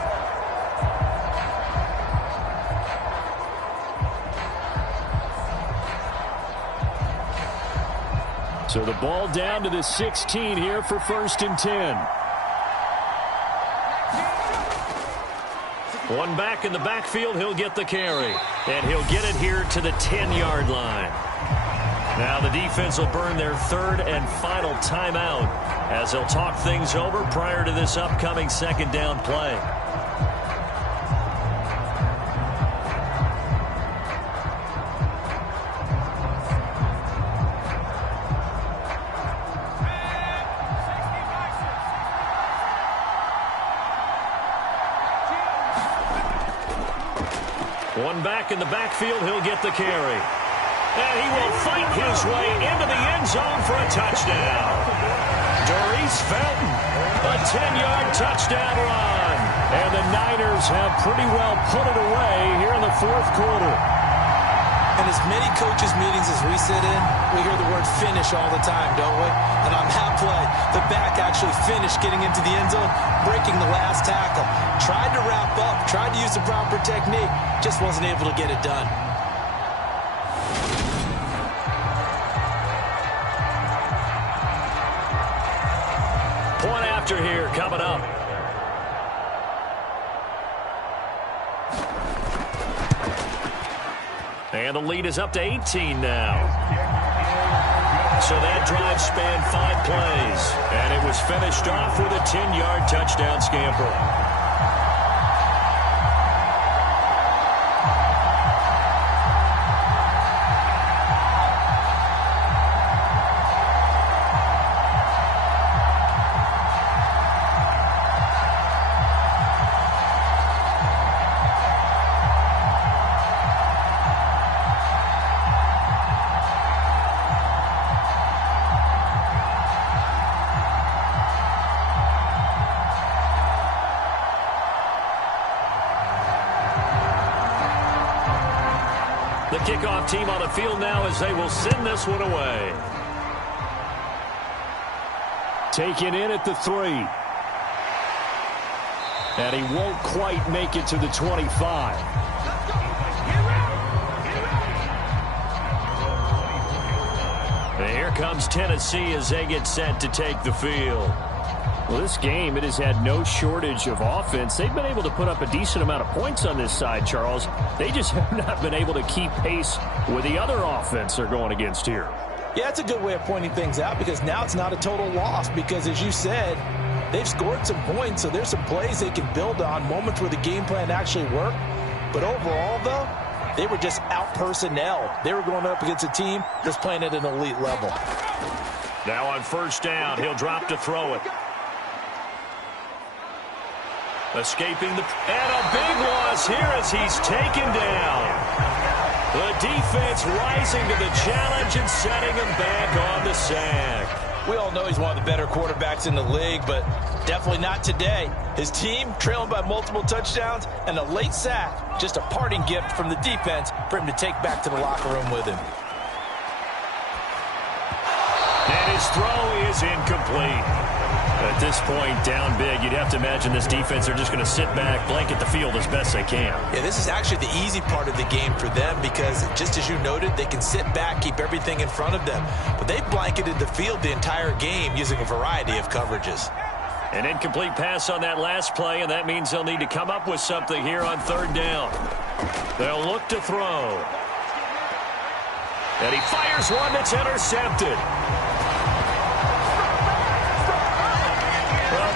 So the ball down to the 16 here for 1st and 10. One back in the backfield, he'll get the carry. And he'll get it here to the 10-yard line. Now the defense will burn their third and final timeout as they'll talk things over prior to this upcoming second down play. One back in the backfield, he'll get the carry. And he will fight his way into the end zone for a touchdown. Doris Felton, a 10-yard touchdown run. And the Niners have pretty well put it away here in the fourth quarter. In as many coaches' meetings as we sit in, we hear the word finish all the time, don't we? And on that play, the back actually finished getting into the end zone, breaking the last tackle. Tried to wrap up, tried to use the proper technique, just wasn't able to get it done. Point after here coming up. And the lead is up to 18 now. So that drive spanned 5 plays. And it was finished off with a 10-yard touchdown scamper. The kickoff team on the field now as they will send this one away. Taken in at the 3. And he won't quite make it to the 25. And here comes Tennessee as they get set to take the field. Well, this game, it has had no shortage of offense. They've been able to put up a decent amount of points on this side, Charles. They just have not been able to keep pace with the other offense they're going against here. Yeah, it's a good way of pointing things out because now it's not a total loss because, as you said, they've scored some points, so there's some plays they can build on, moments where the game plan actually worked. But overall, though, they were just out-personnel. They were going up against a team that's playing at an elite level. Now on first down, he'll drop to throw it. Escaping the... And a big loss here as he's taken down. The defense rising to the challenge and setting him back on the sack. We all know he's one of the better quarterbacks in the league, but definitely not today. His team trailing by multiple touchdowns and a late sack. Just a parting gift from the defense for him to take back to the locker room with him. And his throw is incomplete. At this point, down big, you'd have to imagine this defense, they're just going to sit back, blanket the field as best they can. Yeah, this is actually the easy part of the game for them because, just as you noted, they can sit back, keep everything in front of them. But they've blanketed the field the entire game using a variety of coverages. An incomplete pass on that last play, and that means they'll need to come up with something here on third down. They'll look to throw. And he fires one that's intercepted.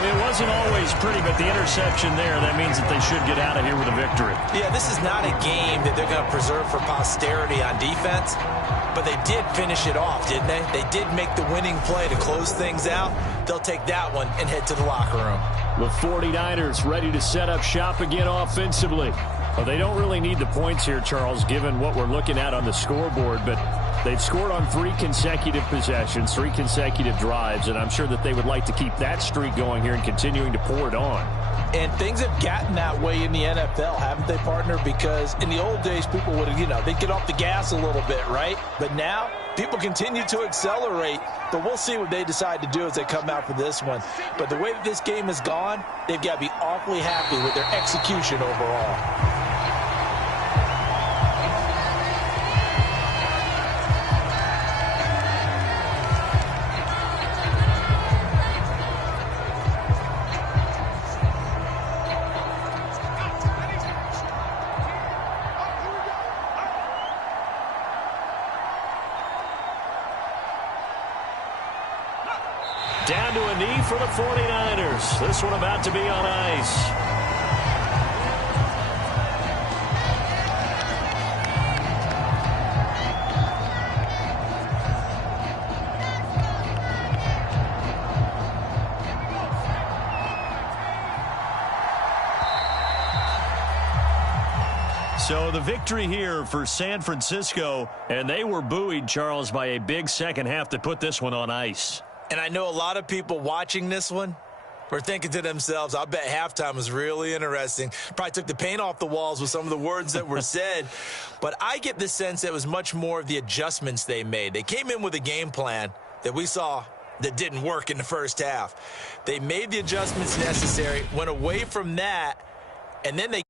It wasn't always pretty, but the interception there, that means that they should get out of here with a victory. Yeah, this is not a game that they're going to preserve for posterity on defense, but they did finish it off, didn't they? They did make the winning play to close things out. They'll take that one and head to the locker room. The 49ers ready to set up shop again offensively. Well, they don't really need the points here, Charles, given what we're looking at on the scoreboard, but they've scored on 3 consecutive possessions, 3 consecutive drives, and I'm sure that they would like to keep that streak going here and continuing to pour it on. And things have gotten that way in the NFL, haven't they, partner? Because in the old days, people would, they'd get off the gas a little bit, right? But now, people continue to accelerate, but we'll see what they decide to do as they come out for this one. But the way that this game has gone, they've got to be awfully happy with their execution overall. Down to a knee for the 49ers. This one about to be on ice. So the victory here for San Francisco, and they were buoyed, Charles, by a big second half that put this one on ice. And I know a lot of people watching this one were thinking to themselves, I bet halftime was really interesting. Probably took the paint off the walls with some of the words that were said. But I get the sense that it was much more of the adjustments they made. They came in with a game plan that we saw that didn't work in the first half. They made the adjustments necessary, went away from that, and then they